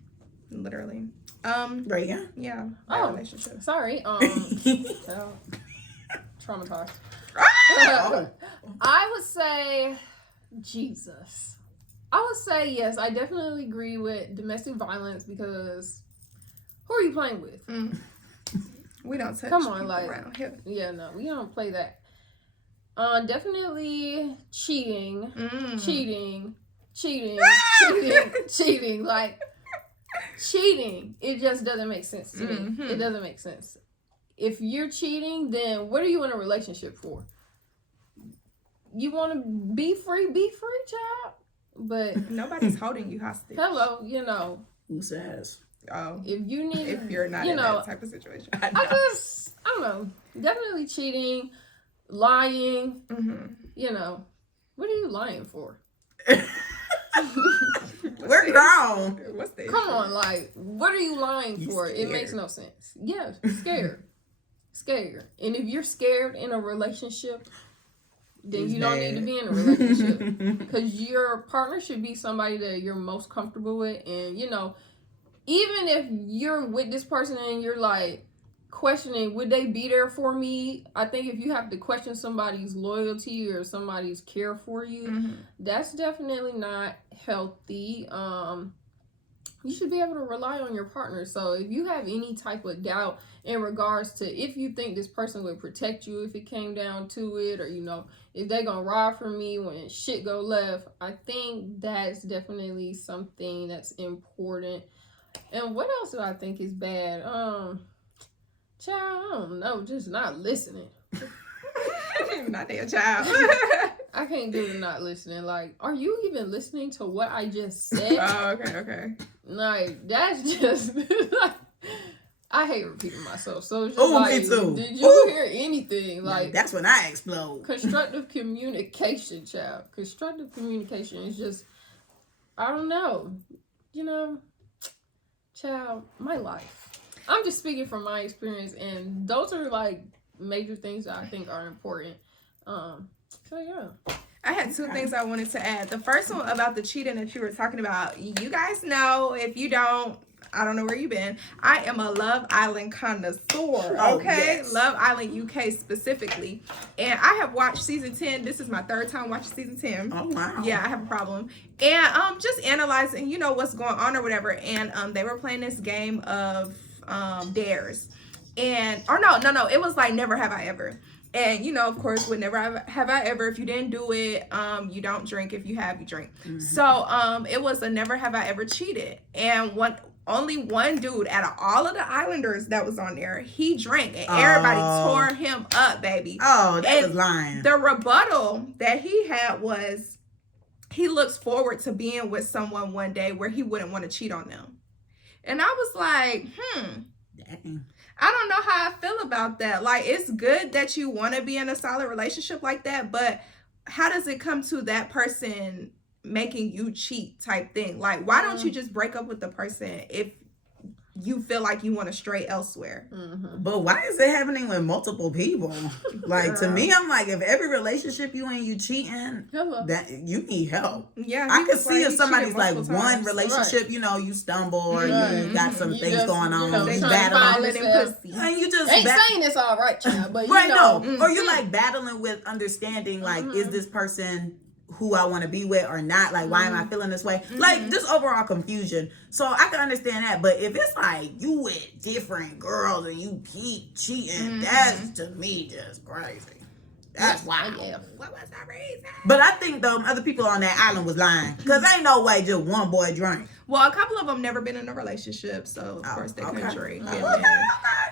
Literally. Regan? Yeah. Relationship. Sorry. Traumatized. I would say Jesus. I would say yes. I definitely agree with domestic violence because who are you playing with? We don't touch Come on, like, around here. Yeah, no, we don't play that. Definitely cheating. Like, cheating, it just doesn't make sense to me. It doesn't make sense. If you're cheating, then what are you in a relationship for? You want to be free, child. But nobody's holding you hostage. Hello, you know. Who says? Oh, if you need, if you're not in that type of situation, I don't know. Definitely cheating, lying. You know, what are you lying for? We're grown. What's the Come on, like, what are you lying for? Scared. It makes no sense. Yeah, scared. And if you're scared in a relationship, then you don't need to be in a relationship because your partner should be somebody that you're most comfortable with, and you know. Even if you're with this person and you're like questioning, would they be there for me? I think if you have to question somebody's loyalty or somebody's care for you, that's definitely not healthy. You should be able to rely on your partner. So if you have any type of doubt in regards to if you think this person would protect you if it came down to it, or, you know, if they gonna ride for me when shit go left, I think that's definitely something that's important. And what else do I think is bad? Child, I don't know, just not listening. Not their child. I can't do the not listening. Like, are you even listening to what I just said? Oh, okay. Like, that's just like, I hate repeating myself. So it's just me too. Did you hear anything? Like, that's when I explode. Constructive communication, child. Constructive communication is just, I don't know. You know, child, my life. I'm just speaking from my experience, and those are like major things that I think are important. So yeah. I had two things I wanted to add. The first one about the cheating that you were talking about. You guys know, if you don't, I don't know where you've been. I am a Love Island connoisseur, okay? Yes. Love Island UK specifically. And I have watched season 10. This is my third time watching season 10. Oh, wow. Yeah, I have a problem. And just analyzing, you know, what's going on or whatever. And they were playing this game of dares. And, or no, it was like Never Have I Ever. And, you know, of course, with Never Have I Ever, if you didn't do it, you don't drink. If you have, you drink. So it was a Never Have I Ever cheated. And only one dude out of all of the Islanders that was on there, he drank. And everybody tore him up, baby. Oh, that was lying. The rebuttal that he had was he looks forward to being with someone one day where he wouldn't want to cheat on them. And I was like, Dang. I don't know how I feel about that. Like, it's good that you want to be in a solid relationship like that, but how does it come to that person making you cheat type thing? Like, why don't you just break up with the person if you feel like you want to stray elsewhere? But why is it happening with multiple people? Like, to me, I'm like, if every relationship you in, you cheating, that you need help. Yeah, I could see if somebody's like one relationship, you know, you stumble or you got some things going on, you battling, and you just ain't saying it's all right, child, but right, no, or you're like battling with understanding, like, is this person who I want to be with or not? Like, why am I feeling this way? Like, just overall confusion. So I can understand that. But if it's like you with different girls and you keep cheating, that's to me just crazy. That's wild. Yeah. What was that reason? But I think the other people on that island was lying, because ain't no way just one boy drank. Well, a couple of them never been in a relationship, so of course they couldn't drink.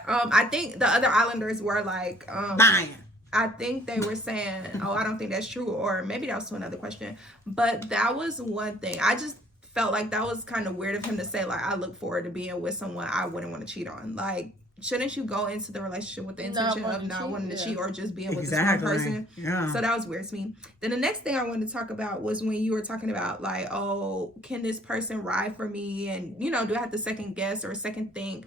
I think the other Islanders were like lying. I think they were saying, oh, I don't think that's true, or maybe that was to another question. But that was one thing. I just felt like that was kind of weird of him to say, like, I look forward to being with someone I wouldn't want to cheat on. Like, shouldn't you go into the relationship with the intention of not wanting to cheat or just being with this one person? Yeah. So that was weird to me. Then the next thing I wanted to talk about was when you were talking about, like, oh, can this person ride for me? And, you know, do I have to second guess or second think,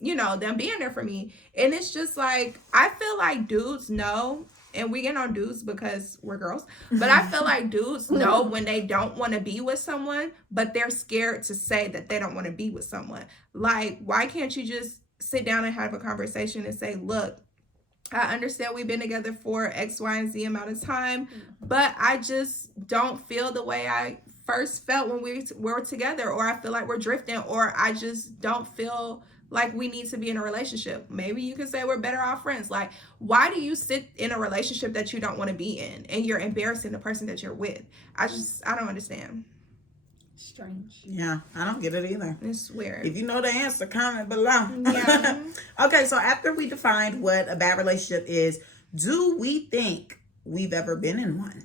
you know, them being there for me? And it's just like, I feel like dudes know, and we get on dudes because we're girls, but I feel like dudes know when they don't want to be with someone, but they're scared to say that they don't want to be with someone. Like, why can't you just sit down and have a conversation and say, look, I understand we've been together for X, Y, and Z amount of time, but I just don't feel the way I first felt when we were together, or I feel like we're drifting, or I just don't feel like we need to be in a relationship. Maybe you can say we're better off friends. Like, why do you sit in a relationship that you don't want to be in and you're embarrassing the person that you're with? I don't understand. Strange. Yeah, I don't get it either. It's weird. If you know the answer, comment below. Yeah. Okay, so after we defined what a bad relationship is, do we think we've ever been in one?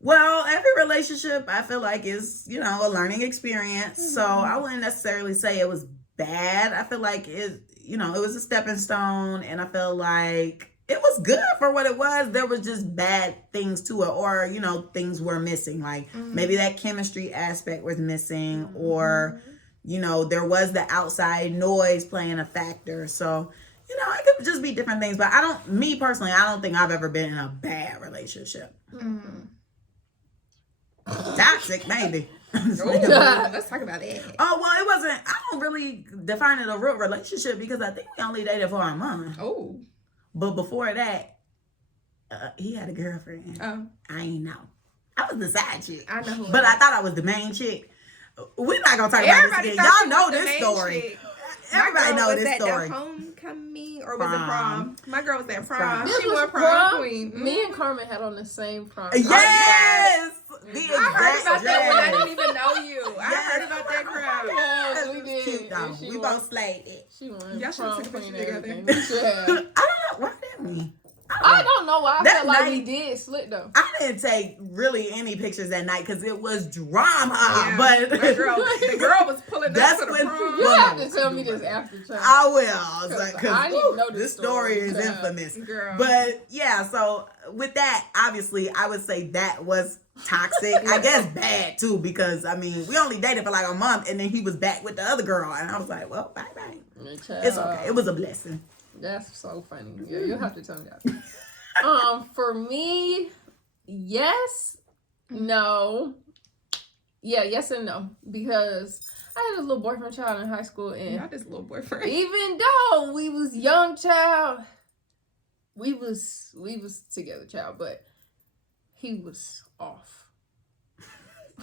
Well, every relationship I feel like is, you know, a learning experience. So I wouldn't necessarily say it was bad. I feel like it, you know, it was a stepping stone, and I feel like it was good for what it was. There was just bad things to it, or, you know, things were missing. Like maybe that chemistry aspect was missing, or, you know, there was the outside noise playing a factor. So, you know, it could just be different things. But me personally, I don't think I've ever been in a bad relationship. Toxic, maybe. Let's talk about it. Oh, well, it wasn't, I don't really define it a real relationship because I think we only dated for a month. Oh. But before that, he had a girlfriend. Oh. I ain't know. I was the side chick. I know who. But I thought I was the main chick. We're not going to talk about this again. Y'all know this story. Chick. Everybody know this story. The homecoming, or was it prom? My girl was at prom. This She was was prom queen. Me and Carmen had on the same prom. Yes! I heard about that one. I didn't even know you. I heard about that crowd. Yes, we did. Cute, though. We both slayed it. She won. Y'all should have took a prom picture queen and together. everything. We should have. I don't know. Why didn't we? I don't know why I That felt like we night- did slick though. I didn't take really any pictures that night because it was drama. Yeah, But the girl was pulling That's up to the when- prom. You have to tell me this after church. I will. Because I need to know this this story is story. infamous. Girl. But yeah, so with that, obviously, I would say that was toxic. I guess bad too, because I mean, we only dated for like a month, and then he was back with the other girl, and I was like, well, bye bye. It's okay. It was a blessing. That's so funny. Yeah, you'll have to tell me that. For me, yes, no. Yeah, yes and no. Because I had a little boyfriend child in high school, and Not this little boyfriend. even though we was young child, we was together child, but he was off.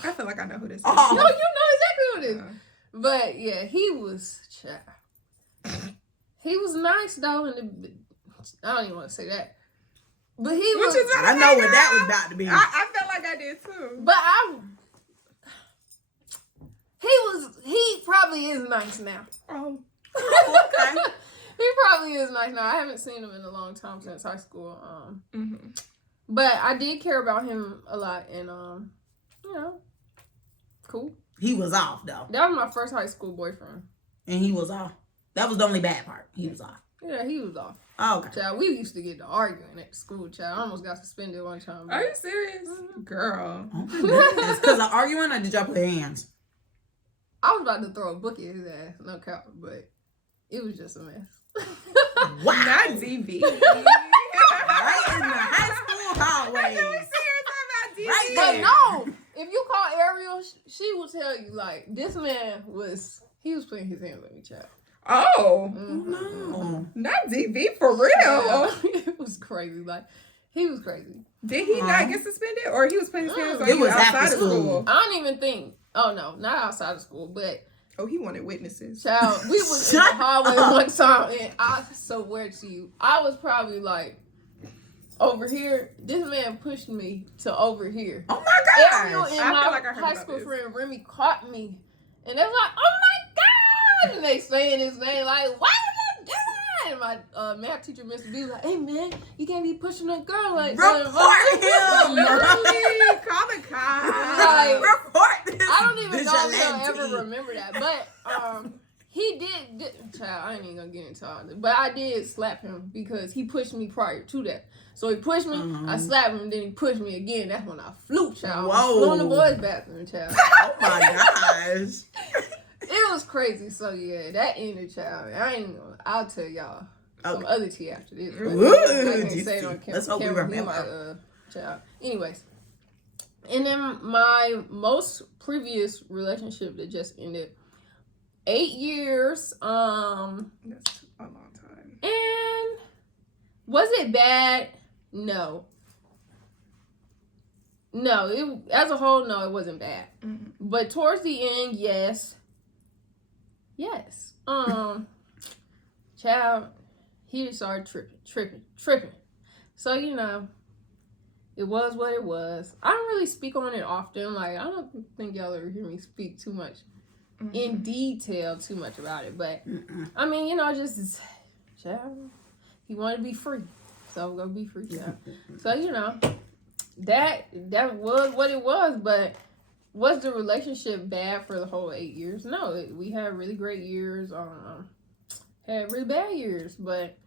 I feel like I know who this is. Oh. No, you know exactly what it is. But yeah, he was child. He was nice though, and I don't even want to say that. But he was. I know what that was about to be. I felt like I did too. But he probably is nice now. Oh. Okay. He probably is nice now. I haven't seen him in a long time since high school. But I did care about him a lot, and you know, cool. He was off though, That was my first high school boyfriend. and he was off. That was the only bad part. He was off. Yeah, he was off. Oh, okay. Child, we used to get to arguing at school, child. I almost got suspended one time. Are you serious? Girl. Because of arguing, or did y'all put hands? I was about to throw a book at his ass, no cap, but it was just a mess. Wow. Not DV. Right in the high school hallways. Right But there. no, if you call Ariel, she will tell you, like, this man was putting his hands on me, child. Oh. No. Not DV for real. Yeah, it was crazy. Like, he was crazy. Did he not get suspended, or he was putting his hands on It you was outside after of school. school? I don't even think, oh no, not outside of school, but Oh, he wanted witnesses. child, we was in the hallway one time, and I swear to you, I was probably like over here. This man pushed me to over here. Oh my Ariel gosh. and I feel my like I heard high about school this. friend Remy caught me, and they was like, "Oh my god!" And they saying his name like, "Why would you And my math teacher, Mr. B, was like, hey, man, you can't be pushing a girl like Report him! Literally, call the cops. Like, Report this I don't even know if vigilante. he'll ever remember that. But he did child, I ain't even gonna get into all this. But I did slap him because he pushed me prior to that. So he pushed me, I slapped him, then he pushed me again. That's when I flew, child. Whoa. Flew in the boys' bathroom, child. Oh my gosh. It was crazy. So yeah, that ended, child. I'll tell y'all some other tea after this. But I can't say it on camera. Let's hope we remember. Child. Anyways. And then my most previous relationship that just ended, 8 years. That's a long time. And was it bad? No. No, as a whole, no, it wasn't bad. Mm-hmm. But towards the end, yes. Yes. Child, he just started tripping. So, it was what it was. I don't really speak on it often. Like, I don't think y'all ever hear me speak too much in detail too much about it. But, I mean, just, child, he wanted to be free. So I'm going to be free, child. So, that was what it was. But was the relationship bad for the whole 8 years? No, we had really great years. Had really bad years. But,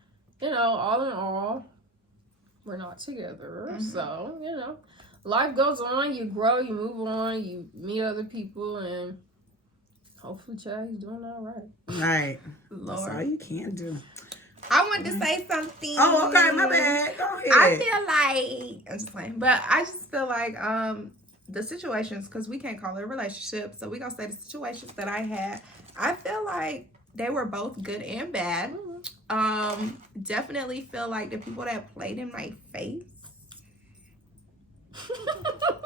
all in all, we're not together. So, life goes on. You grow, you move on, you meet other people, and hopefully, child, he's doing all right. Right. Lord. That's all you can do. I wanted to say something. Oh, okay, my bad. Go ahead. I feel like, I'm just playing, but I just feel like the situations, because we can't call it a relationship, so we gonna say the situations that I had, I feel like they were both good and bad. Definitely feel like the people that played in my face.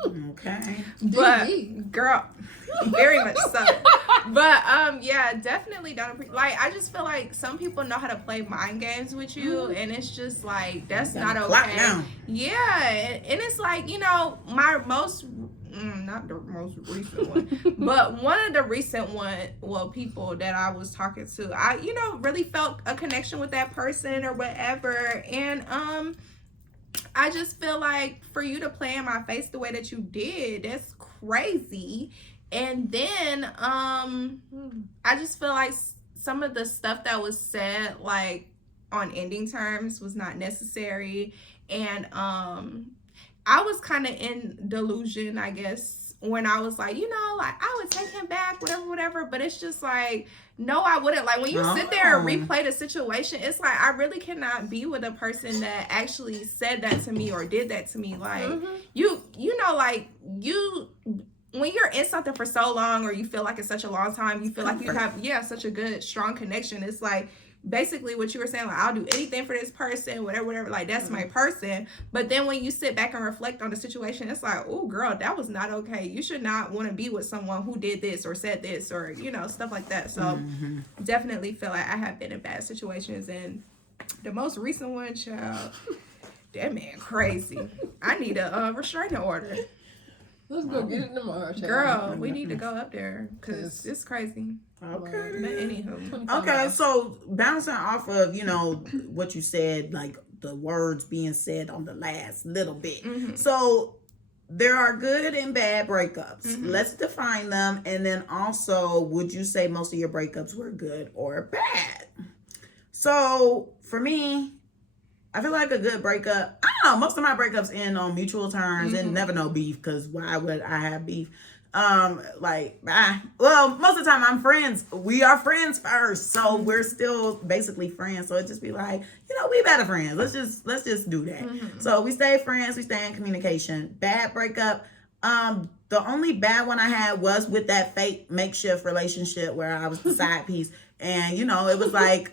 Okay. But girl, very much so. But yeah, definitely don't I just feel like some people know how to play mind games with you, and it's just like that's not okay. Yeah, and it's like, my most not the most recent one, but one of the recent people that I was talking to, I really felt a connection with that person or whatever, and I just feel like for you to play in my face the way that you did, that's crazy. And then I just feel like some of the stuff that was said, like on ending terms, was not necessary. And I was kind of in delusion, I guess, when I was like, like I would take him back, whatever. But it's just like, no, I wouldn't. Like when you sit there and replay the situation, it's like I really cannot be with a person that actually said that to me or did that to me. Like when you're in something for so long, or you feel like it's such a long time, you feel like you have such a good, strong connection. It's like basically what you were saying, like I'll do anything for this person, whatever, like that's my person. But then when you sit back and reflect on the situation, it's like, oh girl, that was not okay. You should not want to be with someone who did this or said this or stuff like that. So definitely feel like I have been in bad situations, and the most recent one, child, that man crazy. I need a restraining order. Let's go get it tomorrow, child. Girl, we need to go up there because it's crazy. Okay. But anywho. Okay, so bouncing off of, what you said, like the words being said on the last little bit. So there are good and bad breakups. Let's define them. And then also, would you say most of your breakups were good or bad? So for me, I feel like a good breakup, I don't know, most of my breakups end on mutual terms and never no beef, because why would I have beef? Well, most of the time I'm friends. We are friends first, so we're still basically friends. So it just be like, we better friends. Let's just do that. So we stay friends. We stay in communication. Bad breakup. The only bad one I had was with that fake makeshift relationship where I was the side piece. And, it was like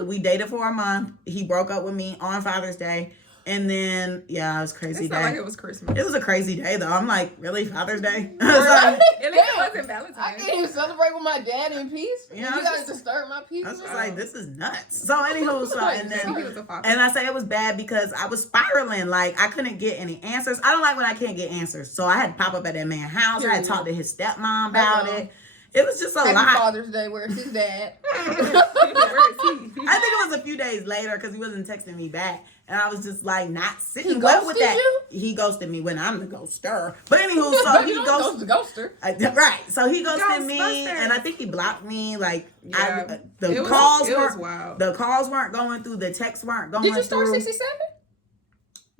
we dated for a month. He broke up with me on Father's Day. And then, it was a crazy day. Like it was Christmas. It was a crazy day, though. I'm like, really? Father's Day? At least it wasn't Valentine's. I can't even celebrate with my dad in peace. You guys disturb my peace. I was just like, this is nuts. So, anywho, and I say it was bad because I was spiraling. Like, I couldn't get any answers. I don't like when I can't get answers. So, I had to pop up at that man's house. I had to talk to his stepmom about it. It was just a Happy lot. Father's Day. Where's his dad? Where is he? I think it was a few days later because he wasn't texting me back. And I was just like not sitting He well with ghosted that. you? He ghosted me when I'm the ghoster. But anywho, so he You don't ghosted. ghost the ghoster. Right. So he ghosted me, Ghostbuster. and I think he blocked me. Like Yeah. the It was weren't wild. the calls weren't going through, the texts weren't going Did you start through. 67?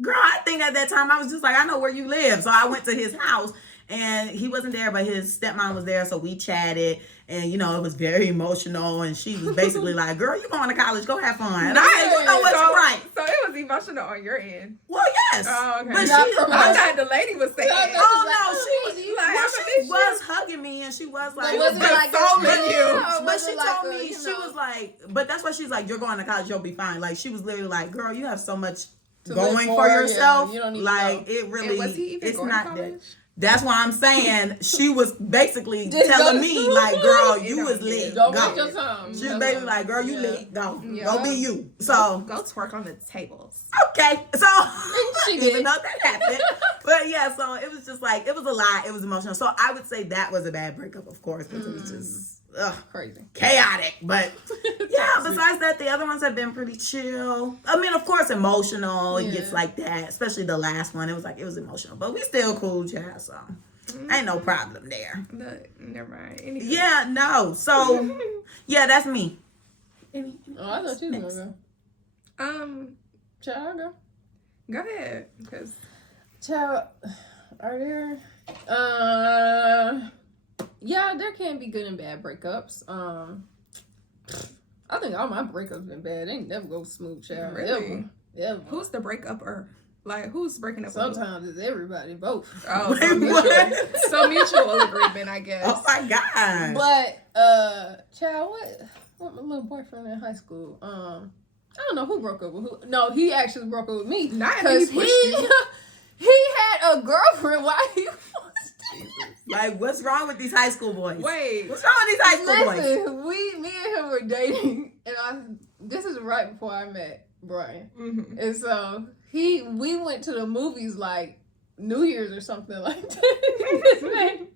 Girl, I think at that time I was just like, I know where you live. So I went to his house and he wasn't there, but his stepmom was there. So we chatted and, you know, it was very emotional. And she was basically like, girl, you going to college, go have fun. And I said, you know what, so, you're right. So it was emotional on your end. Well, yes. Oh, okay. But Not she, from I us. thought the lady was saying. oh, no, she, like, well, I she miss was hugging me and she was like, But was it like consoling a- you. or but was she it like told a, me, you she know, was like, but that's why she's like, you're going to college, you'll be fine. Like, she was literally like, girl, you have so much To going live for for, yeah, yourself. you don't even like, know. it really, And was he even it's going not to that. college? That's why I'm saying she was basically Just go telling to me, school. like, girl, You you don't was get lit. it. Don't Go. waste your time. She was That's basically all. like, girl, you Yeah. lit. Go. Yeah. Go be you. So, Go twerk on the tables. okay. So, She did. even though that happened. But yeah, so it was just like, it was a lot. It was emotional. So I would say that was a bad breakup, of course, because it was just Crazy. chaotic. But yeah, besides that, the other ones have been pretty chill. I mean, of course, emotional. It gets Yeah. like that, especially the last one. It was emotional. But we still cool, child. So ain't no problem there. But never mind. Anywho. Yeah, no. So yeah, that's me. Oh, I thought you was gonna go. Child, go. Go ahead, because Child, are there? Yeah, there can be good and bad breakups. I think all my breakups been bad. They ain't never go smooth, child. Really? Ever. who's the breakup-er? Like, who's breaking up? Sometimes it's everybody, both. Oh, Wait, what? so mutual agreement, I guess. Oh my god. But child, what my little boyfriend in high school? I don't know who broke up with who. No, he actually broke up with me. Not because he pushed you. he had a girlfriend while he was. Like, what's wrong with these high school boys? Wait. What's wrong with these high school boys? Listen, me and him were dating, and this is right before I met Brian, Mm-hmm. and so we went to the movies like New Year's or something like that.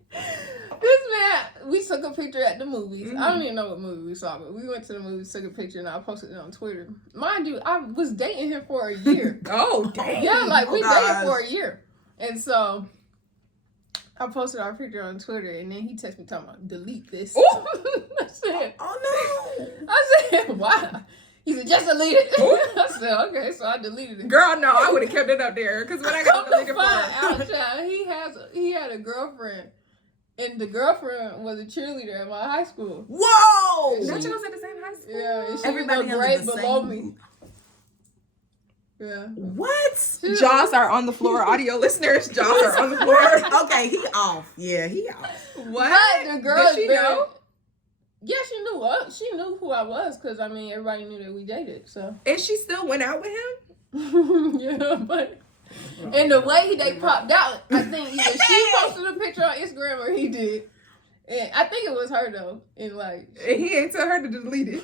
this man, we took a picture at the movies. I don't even know what movie we saw, but we went to the movies, took a picture, and I posted it on Twitter. Mind you, I was dating him for a year. Oh, dang. Yeah, like we Oh, dated gosh. for a year, and so. I posted our picture on Twitter, and then he texted me talking about delete this. I said, Oh no. I said, why? He said, just delete it. I said, okay, so I deleted it. Girl, no, I would have kept it up there. Because when I got Come the to nigga find for out, child, he had a girlfriend, and the girlfriend was a cheerleader at my high school. Whoa. Don't you guys at the same high school? Yeah, and she Everybody was a under grade the below same me. roof. Yeah. What? Jaws are on the floor. Audio listeners, jaws are on the floor. Okay, he off. Yeah, he off. What? But the girl Did she is very- know? Yeah, she knew. She knew who I was because I mean everybody knew that we dated. So And she still went out with him? yeah, but and the way they popped out, I think either she posted a picture on Instagram or he did. And I think it was her though. And like And he ain't tell her to delete it.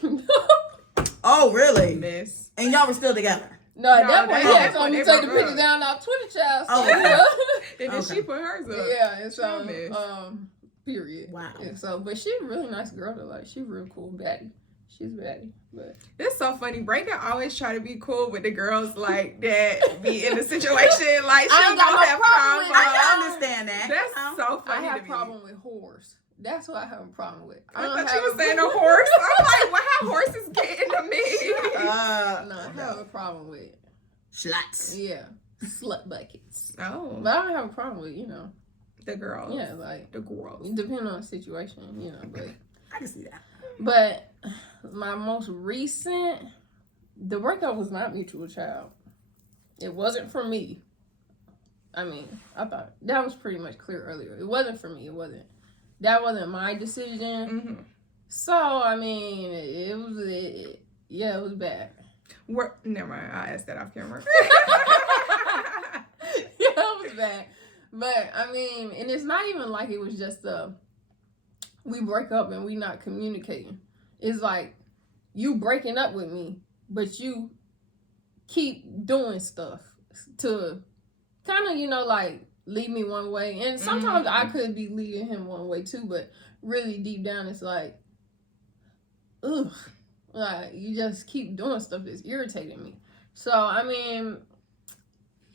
Oh, really? Miss. And y'all were still together? no, at that No, point that- he that had told point me to they take the broke picture up. down off Twitter, child. So, Oh, And then Okay. she put hers up. yeah, and so Miss. period. Wow. And so, but she's a really nice girl though. Like she's real cool, baddie. She's baddie, but It's so funny. Regan always try to be cool with the girls like that be in the situation. Like, she I don't ain't got no have problem with I convo. can understand that. That's so I funny have to a me. problem with whores. That's what I have a problem with. I don't thought have you was a- saying a horse. I'm like, well, how horses get into me? No, I have a problem with. Sluts. Yeah, slut buckets. Oh, But I don't have a problem with, the girls. yeah, like, The girls. depending on the situation, but. I can see that. But my most recent, the breakup was not mutual, child. It wasn't for me. I mean, I thought that was pretty much clear earlier. It wasn't for me. That wasn't my decision. Mm-hmm. So, I mean, it was bad. Never mind. I'll ask that off camera. Yeah, it was bad. But, I mean, and it's not even like it was just we break up and we not communicating. It's like you breaking up with me, but you keep doing stuff to kind of, like lead me one way. And sometimes I could be leading him one way too, but really deep down it's like, ugh. Like, you just keep doing stuff that's irritating me. So, I mean,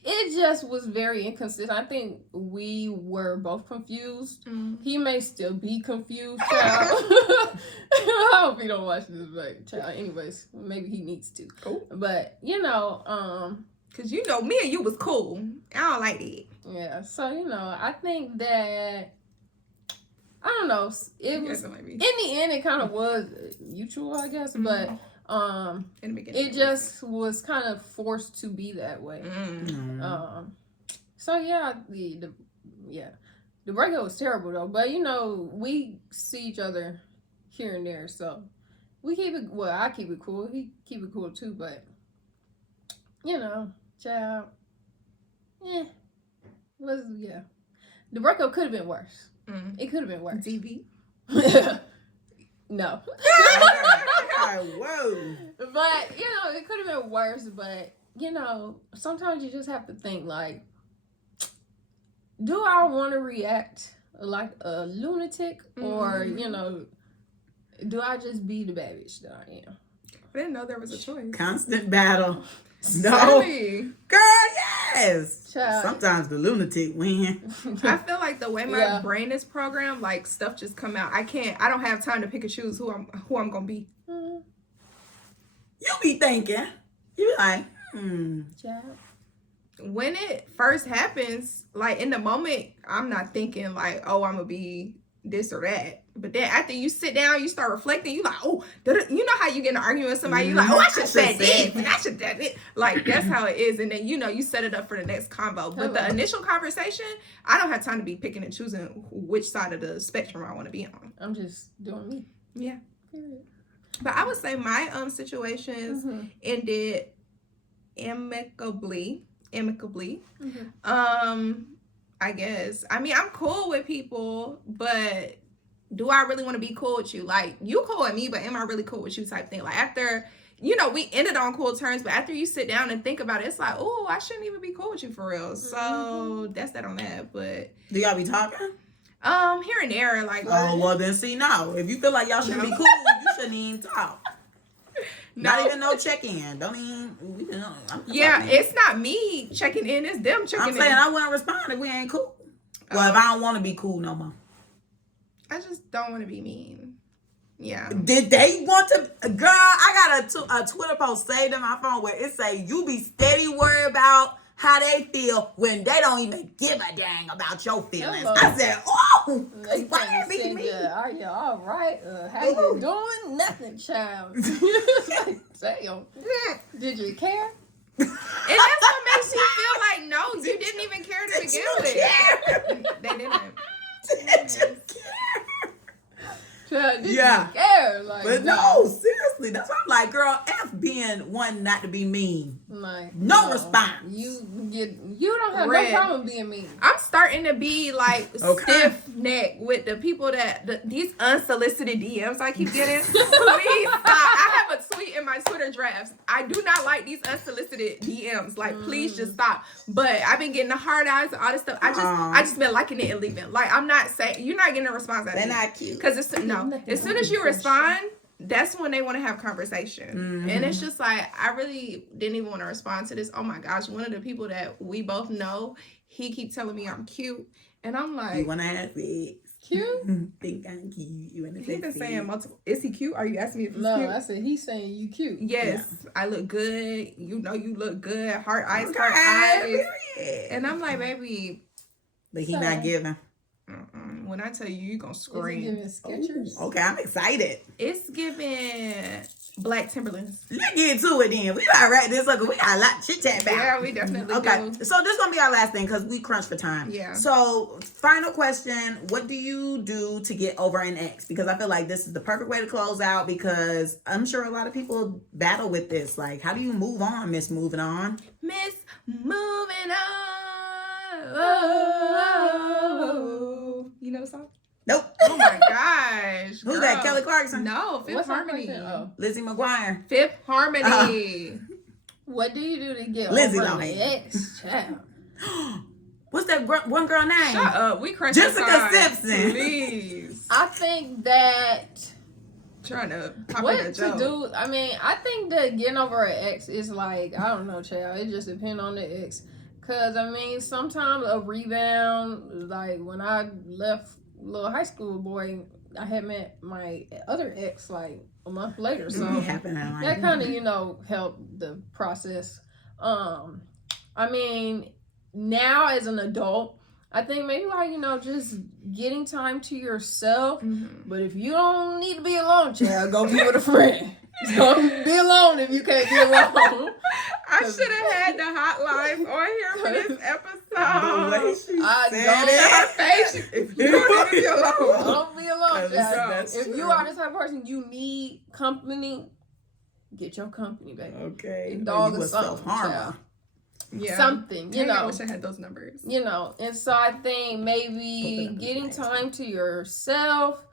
it just was very inconsistent. I think we were both confused. He may still be confused, child. I hope he don't watch this, but child. Anyways, maybe he needs to. Cool. But, you know, because, you know, me and you was cool. I don't like it. Yeah, so, you know, I think that, I don't know, it was, in the end, it kind of was mutual, I guess, but in the beginning, it just was kind of forced to be that way. So yeah, the breakup was terrible though, but you know, we see each other here and there, so we keep it, well, I keep it cool, he keep it cool too, but you know, child, the breakup could have been worse. It could have been worse. DV? No. Whoa. But, you know, it could have been worse. But, you know, sometimes you just have to think, like, do I want to react like a lunatic? Or, you know, do I just be the bad bitch that I am? I didn't know there was a choice. Constant battle. No. Silly. Girl, yes. Child. Sometimes the lunatic win. I feel like the way my brain is programmed, like, stuff just come out. I don't have time to pick and choose who I'm gonna be. You be thinking. You be like, Child. When it first happens, like, in the moment, I'm not thinking, like, oh, I'm gonna be this or that. But then after you sit down, you start reflecting, you like, oh, you know how you get in an argument with somebody, you like, oh, I should say this, and I should that it. Like, that's how it is. And then, you know, you set it up for the next convo. But the initial conversation, I don't have time to be picking and choosing which side of the spectrum I want to be on. I'm just doing me. Yeah. Period. But I would say my situations ended amicably. I guess. I mean, I'm cool with people, but do I really want to be cool with you? Like, you cool with me, but am I really cool with you type thing? Like, after, you know, we ended on cool terms, but after you sit down and think about it, it's like, oh, I shouldn't even be cool with you for real. So that's that on that. But do y'all be talking? Here and there, like. Oh, well then see, no. If you feel like y'all shouldn't be cool, you shouldn't even talk. Not even no check-in. Don't even. It's not me checking in. It's them checking in. I'm saying I wouldn't respond if we ain't cool. Well, if I don't want to be cool no more. I just don't want to be mean. Yeah. Did they want to? Girl, I got a Twitter post saved in my phone where it say you be steady worried about how they feel when they don't even give a dang about your feelings. Hello. I said, oh, They why be be me? Are you all right? How you doing? Nothing, child. Damn. Did you care? And that's what makes you feel like, no, you didn't even care to begin with. They didn't. Did you care? Child, did you care? Like, But no, seriously, that's why I'm like, girl, F being one not to be mean. Like, no response. You don't have Red. no problem being mean. I'm starting to be like stiff neck with the people these unsolicited DMs I keep getting. Please stop. I have a tweet in my Twitter drafts. I do not like these unsolicited DMs. Like, please just stop. But I've been getting the hard eyes and all this stuff. I just been liking it and leaving. Like, I'm not saying you're not getting a response out of They're me. not cute. Because as soon as you respond, that's when they want to have conversation. And it's just like, I really didn't even want to respond to this. Oh my gosh, one of the people that we both know, he keep telling me I'm cute. And I'm like, you want to have sex? Cute? Think I'm cute. You want to he been saying multiple. Is he cute? Are you asking me if he's No, cute? I said he's saying you cute. Yes, I look good. You know you look good. Heart eyes, heart Okay, eyes. period. And I'm like, baby. But he not giving. When I tell you, you gonna Is he scream. giving Skechers? Okay, I'm excited. It's giving black Timberlands. Let's get into it then. We gotta wrap this up. We got a lot to chit chat about. Yeah, we definitely Okay, do. so this gonna be our last thing because we crunch for time. Yeah. So final question: what do you do to get over an ex? Because I feel like this is the perfect way to close out. Because I'm sure a lot of people battle with this. Like, how do you move on, Miss Moving On? Miss Moving On. Oh. You know the song? Nope. Oh my gosh. Who's that? girl. Kelly Clarkson? No, Fifth What's that Harmony. person? Oh. Lizzie McGuire. Fifth Harmony. What do you do to get Lizzie over don't an hate. ex, child? What's that one girl name? Shut up. We crushed Jessica Simpson. Please. I think that Trying to pop what in a to joke. do. I mean, I think that getting over an ex is like, I don't know, child. It just depends on the ex. Cause I mean, sometimes a rebound, like when I left little high school boy, I had met my other ex like a month later. So that kind of, helped the process. I mean, now as an adult, I think maybe like, just getting time to yourself. Mm-hmm. But if you don't need to be alone, child, go be with a friend. Don't be alone if you can't be alone. I should have had the hotlines on here for this episode. The way she Her face. If you don't need to be alone. Don't be alone, child. That's If true. you are the type of person you need company, get your company, baby. Okay. Your dog you or a something, self-harmer. child. Yeah. Something, Dang, I wish I had those numbers. And so I think maybe getting time to yourself,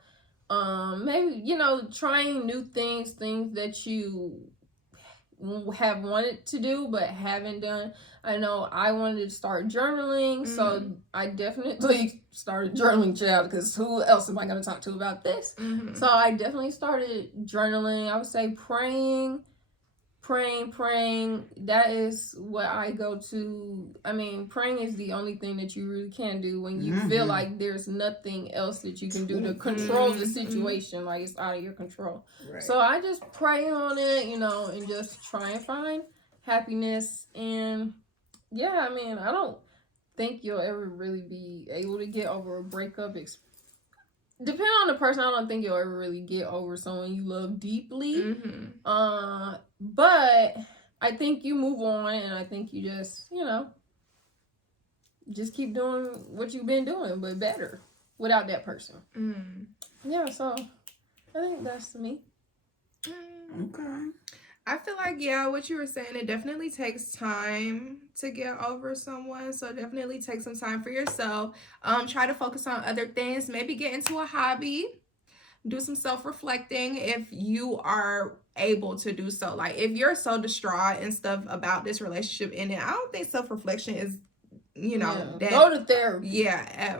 maybe, trying new things that you have wanted to do but haven't done. I know I wanted to start journaling, so I definitely started journaling, child, because who else am I going to talk to about this? Mm-hmm. So I definitely started journaling. I would say praying. That is what I go to. I mean, praying is the only thing that you really can do when you feel like there's nothing else that you can do to control the situation, like it's out of your control. Right. So I just pray on it, and just try and find happiness. And yeah, I mean, I don't think you'll ever really be able to get over a breakup. Depending on the person, I don't think you'll ever really get over someone you love deeply. Mm-hmm. But I think you move on, and I think you just, just keep doing what you've been doing, but better without that person. Mm. Yeah, so I think that's me. Okay. I feel like, what you were saying, it definitely takes time to get over someone. So definitely take some time for yourself. Try to focus on other things. Maybe get into a hobby. Do some self-reflecting if you are able to do so. Like, if you're so distraught and stuff about this relationship ending, I don't think self-reflection is, that, go to therapy.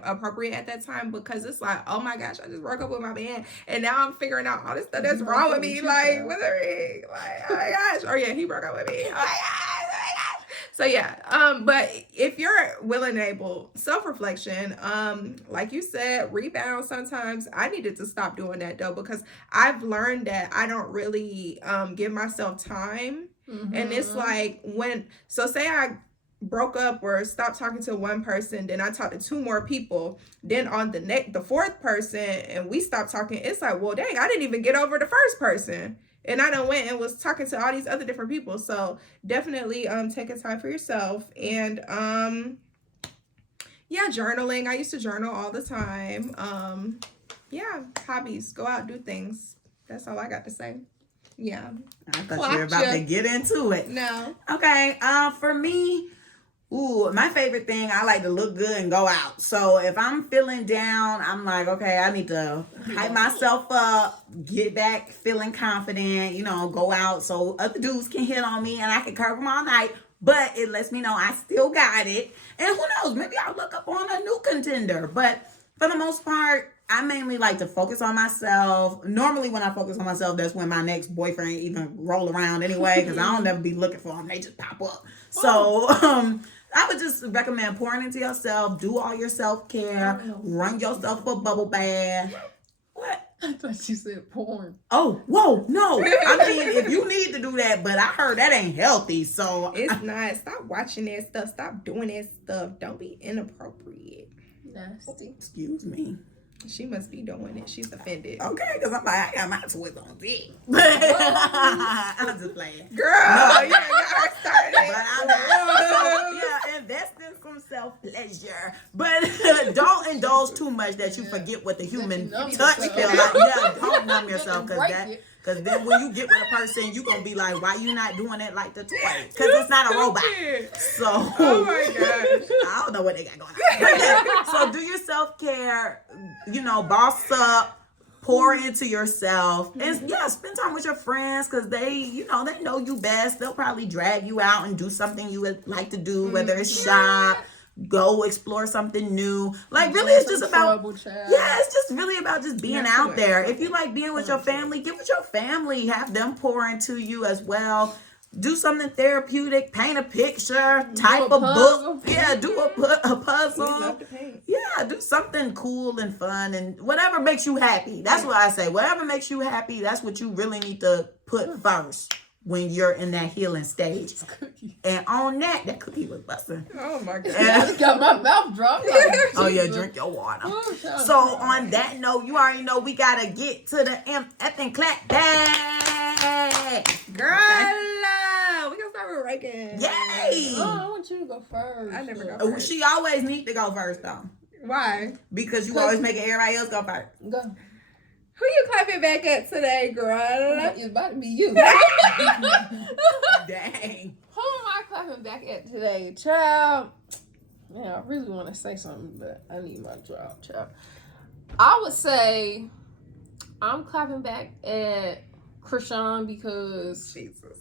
Appropriate at that time, because it's like, oh my gosh, I just broke up with my man, and now I'm figuring out all this stuff that's wrong with me. Like, with a ring. Like, oh my gosh. Or he broke up with me. Oh my gosh. So but if you're willing and able, self-reflection, like you said, rebound sometimes. I needed to stop doing that though, because I've learned that I don't really give myself time. And it's like say I broke up or stopped talking to one person, then I talked to two more people, then on the fourth person, and we stopped talking. It's like, well, dang, I didn't even get over the first person. And I done went and was talking to all these other different people. So definitely taking time for yourself. And journaling. I used to journal all the time. Hobbies. Go out, do things. That's all I got to say. Yeah. I thought you were about to get into it. No. Okay. For me, my favorite thing, I like to look good and go out. So if I'm feeling down, I'm like, okay, I need to hype myself up, get back feeling confident, go out so other dudes can hit on me and I can curve them all night. But it lets me know I still got it. And who knows, maybe I'll look up on a new contender. But for the most part, I mainly like to focus on myself. Normally when I focus on myself, that's when my next boyfriend even roll around anyway, because I don't never be looking for them. They just pop up. So I would just recommend pouring into yourself, do all your self-care, run yourself a bubble bath. What? I thought you said porn. Oh, whoa, no. I mean, if you need to do that, but I heard that ain't healthy, so. It's not. Stop watching that stuff. Stop doing that stuff. Don't be inappropriate. Nasty. Excuse me. She must be doing it. She's offended. Okay, because I'm like, I got my Swiss on dick. I'm just playing. Girl, you ain't got her started. But I'm invest in some self-pleasure. But don't indulge too much that you forget what the human touch feels like. Don't numb yourself, because then when you get with a person, you going to be like, why you not doing it like the toy? Because it's not a robot. So, oh my gosh. I don't know what they got going on. So do your self-care, boss up, pour into yourself, and spend time with your friends, because they know you best. They'll probably drag you out and do something you would like to do, whether it's shop, go explore something new. Like, really, it's just about, it's just really about just being out there. If you like being with your family, get with your family. Have them pour into you as well. Do something therapeutic, paint a picture, type a book. Yeah, do a puzzle. We love to paint. Yeah, do something cool and fun and whatever makes you happy. That's what I say. Whatever makes you happy, that's what you really need to put first when you're in that healing stage. And on that cookie was busting. Oh my God. I got my mouth dropped. Oh yeah, drink your water. So on that note, you already know we gotta get to the effing clap back. Girl, we gonna start with Regan. Yay! Oh, I want you to go first. I never go first. She always need to go first though. Why? Because you always making everybody else go first. Go. Who you clapping back at today, girl? It's about to be you. Dang. Who am I clapping back at today? Child. Man, I really want to say something, but I need my job, child. I would say I'm clapping back at Krishan because Jesus.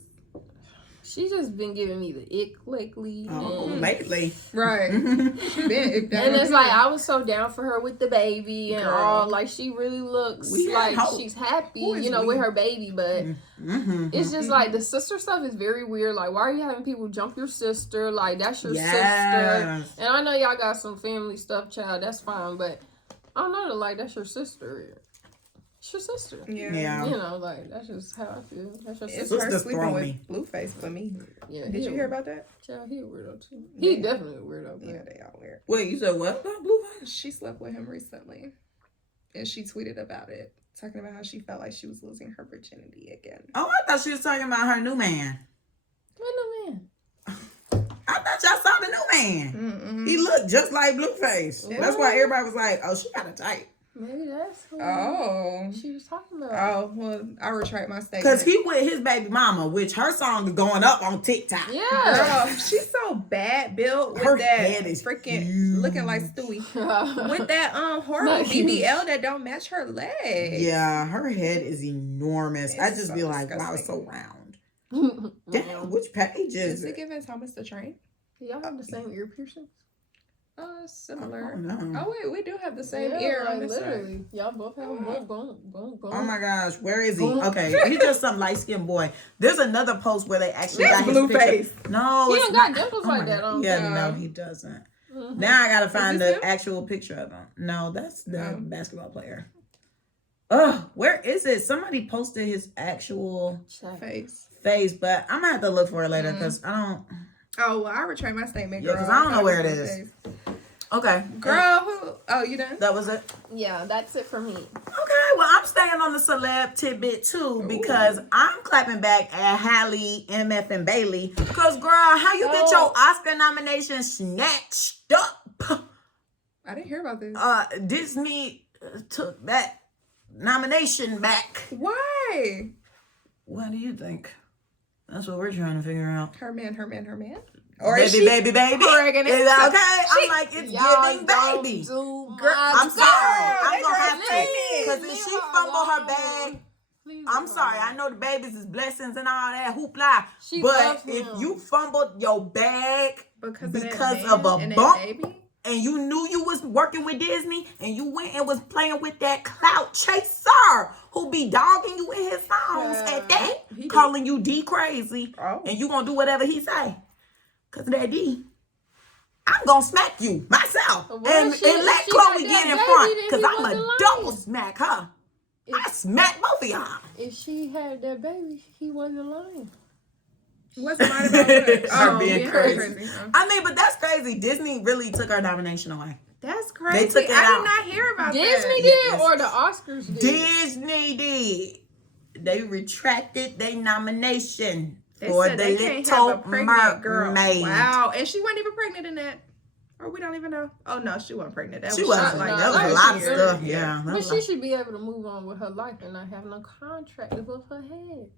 she just been giving me the ick lately. Oh, and, lately. Right. She been icked out. and it's like I was so down for her with the baby and Girl. all. Like she really looks We like had hope. she's happy, Who is you know, we? with her baby. But Mm-hmm. it's just like the sister stuff is very weird. Like, why are you having people jump your sister? Like, that's your sister. Yes. And I know y'all got some family stuff, child. That's fine, but I don't know. Like, that's your sister. It's your sister. Yeah. You know, like that's just how I feel. That's your It's sister. her Sisters sleeping throw with me. Blueface for me. Yeah. Did you hear about that? Child, he a weirdo too. He definitely a weirdo. But Yeah, they all weird. Wait, you said what? Blueface? She slept with him recently, and she tweeted about it, talking about how she felt like she was losing her virginity again. Oh, I thought she was talking about her new man. What no man? I thought y'all saw the new man. Mm-mm. He looked just like Blueface. Yeah. That's why everybody was like, oh, she got a type. Maybe that's who Oh. she was talking about. Oh, well, I retract my statement. Because he with his baby mama, which her song is going up on TikTok. Yeah. Girl, she's so bad built with Her that head is freaking huge. looking like Stewie. With that horrible Not huge. BBL that don't match her leg. Yeah, her head is enormous. I It's just so be like, wow, it's so disgusting. round. Damn, which page Is is it it? giving Thomas the Train? Y'all have the same ear piercings? Similar. Oh, no. Oh wait, we do have the same Yeah, ear on like, this side. literally. Y'all both have a boom, boom, boom, boom. Oh my gosh, where is he? Boom. Okay, he's just some light skinned boy. There's another post where they actually That's got his Blueface. picture. No, He it's don't got not. dimples Oh like my that God. on. Yeah, no, he doesn't. Now I gotta find this the him? actual picture of him. No, that's the Oh. basketball player. Ugh, where is it? Somebody posted his actual Face. face, but I'm gonna have to look for it later because I don't. Oh, well, I retract my statement, Yeah, girl. 'cause I don't know where it thought is. was Blueface. Okay, Girl, who? Oh, you done? that was it. Yeah, that's it for me. Okay, well, I'm staying on the celeb tidbit too because I'm clapping back at Halle, MF, and Bailey. Because, girl, how you get your Oscar nomination snatched up? I didn't hear about this. Disney took that nomination back. Why? What do you think? That's what we're trying to figure out. Her man. Or baby, baby. Regan, Is that okay? I'm like, it's giving don't baby. do Girl, my I'm sorry. I'm they gonna have girls to. pregnant. Because if Leave she her fumble her alone. bag, Please I'm leave her sorry. I alone. know the babies is blessings and all that hoopla. She But loves if him. you fumbled your bag Because Because of, that of man a and that bump? baby? and you knew you was working with Disney and you went and was playing with that clout chaser who be dogging you in his songs at that, he do. calling you D crazy, Oh. and you gonna do whatever he say. Cause of that D, I'm gonna smack you myself. Well, and she- and let she Chloe got get that in baby, front. then Cause he I'm wasn't a lying. double smack her. I If, smack both of y'all. if she had that baby, he wasn't lying. What's the line about what? Her being yeah, crazy. huh? I mean, but that's crazy. Disney really took her nomination away. That's crazy. took it I out. did not hear about Disney that. did Yes. or the Oscars did? Disney did. They retracted their nomination They for said the they can't Little have a pregnant girl. Mermaid. Wow. And she wasn't even pregnant in that. Or we don't even know. Oh, no, she wasn't pregnant. That She was wasn't shot like no, that was that a was lot of weird. stuff. Yeah, But she should be able to move on with her life and not have no contract above her head.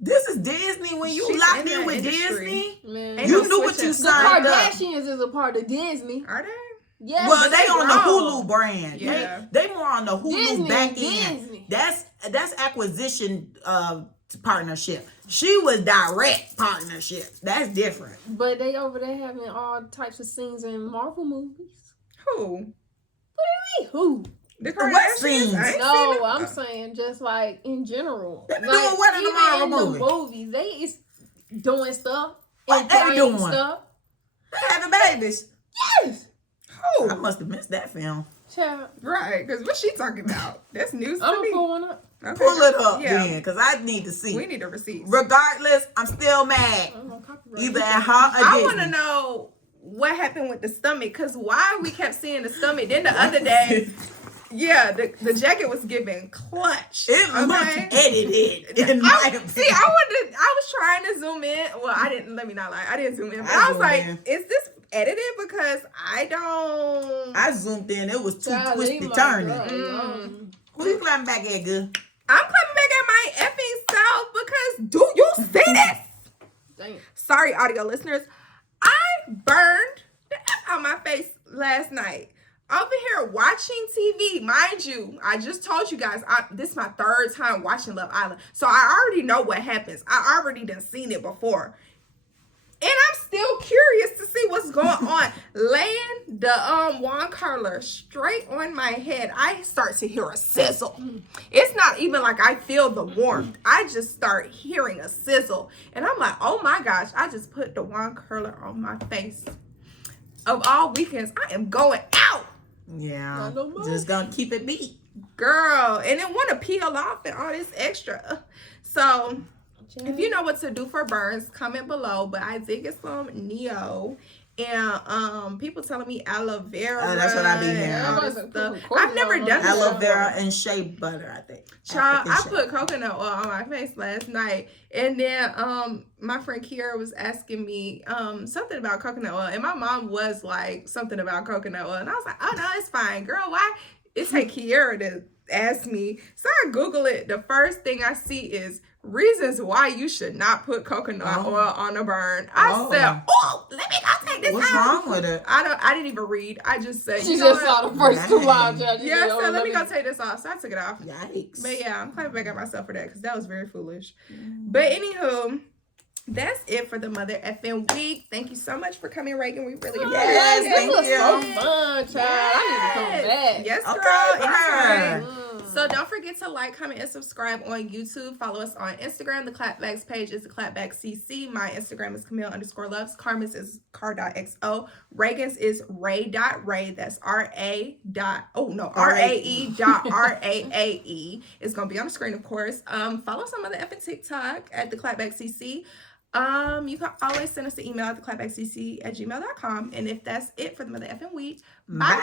this is Disney. When you She's locked in in that with industry. Disney, Man, Ain't you no knew what switching. you the signed up. Kardashians is a part of Disney. Are they? Yeah, Well, but they on the grown. Hulu brand. Yeah. They more on the Hulu Disney back is end. Disney. That's acquisition partnership. She was direct partnership. That's different. But they over there having all types of scenes in Marvel movies. Who? Hey, who? The What Kardashians? scenes? I ain't No, seen I'm saying just like in general. They be Like, doing what in the even Marvel in the movie? movies, they is doing stuff. What they implying doing? Stuff. They having babies. Yes. Who? I must have missed that film. Child, Right, because what she talking about? That's news to I'm me. pulling up. Okay, Pull it up yeah. then, because I need to see. We need a receipt. Regardless, I'm still mad. I'm on copyright. Either at her or I Disney. want to know what happened with the stomach, because why we kept seeing the stomach. Then the other day, yeah, the jacket was giving clutch. It looked edited. In my opinion. See, I was trying to zoom in. Well, I didn't. Let me not lie. I didn't zoom in. But I was zoomed like, in. is this edited? Because I don't. I zoomed in. It was too Child, leave twisted my turning. girl alone. Who you climbing back at, good? I'm coming back at my effing self because do you see this? Damn. Sorry, audio listeners. I burned the F out my face last night. Over here watching TV. Mind you, I just told you guys, this is my third time watching Love Island. So I already know what happens. I already done seen it before. And I'm still curious to see what's going on. Laying the wand curler straight on my head, I start to hear a sizzle. It's not even like I feel the warmth. I just start hearing a sizzle. And I'm like, oh my gosh, I just put the wand curler on my face. Of all weekends, I am going out. Yeah. Not no more. Just gonna keep it beat. Girl, and then want to peel off and all this extra. So if you know what to do for burns, comment below. But I did get some Neo, and people telling me aloe vera. That's what I be hearing. and all this That stuff. wasn't I've never done this Aloe before. vera and shea butter, I think. Child, I African shea. put coconut oil on my face last night, and then my friend Kiara was asking me something about coconut oil, and my mom was like something about coconut oil, and I was like, oh no, it's fine, girl. Why? It take Kiara to ask me, so I Google it. The first thing I see is reasons why you should not put coconut oil on a burn. I said, oh, let me go take this What's out. wrong with it? I didn't even read. I just said, She you know just what? saw the first two lines. Yeah, so let me go take this off. So I took it off. Yikes. But yeah, I'm clapping back at myself for that because that was very foolish. But anywho, that's it for the mother effing week. Thank you so much for coming, Regan. We really appreciate Yes, it. thank was you. so fun, child. I need to come back. Yes, girl. Okay, Anytime. So don't forget to like, comment, and subscribe on YouTube. Follow us on Instagram. The Clapback's page is theclapbackcc. My Instagram is Camille_loves. Carmen's is car.xo. Regan's is rae.raae. That's rae. RAE.RAAE. It's gonna be on the screen, of course. Follow us on Mother effing TikTok at the Clapbackcc. You can always send us an email at theclapbackcc@gmail.com. And if that's it for the Mother effing week, bye.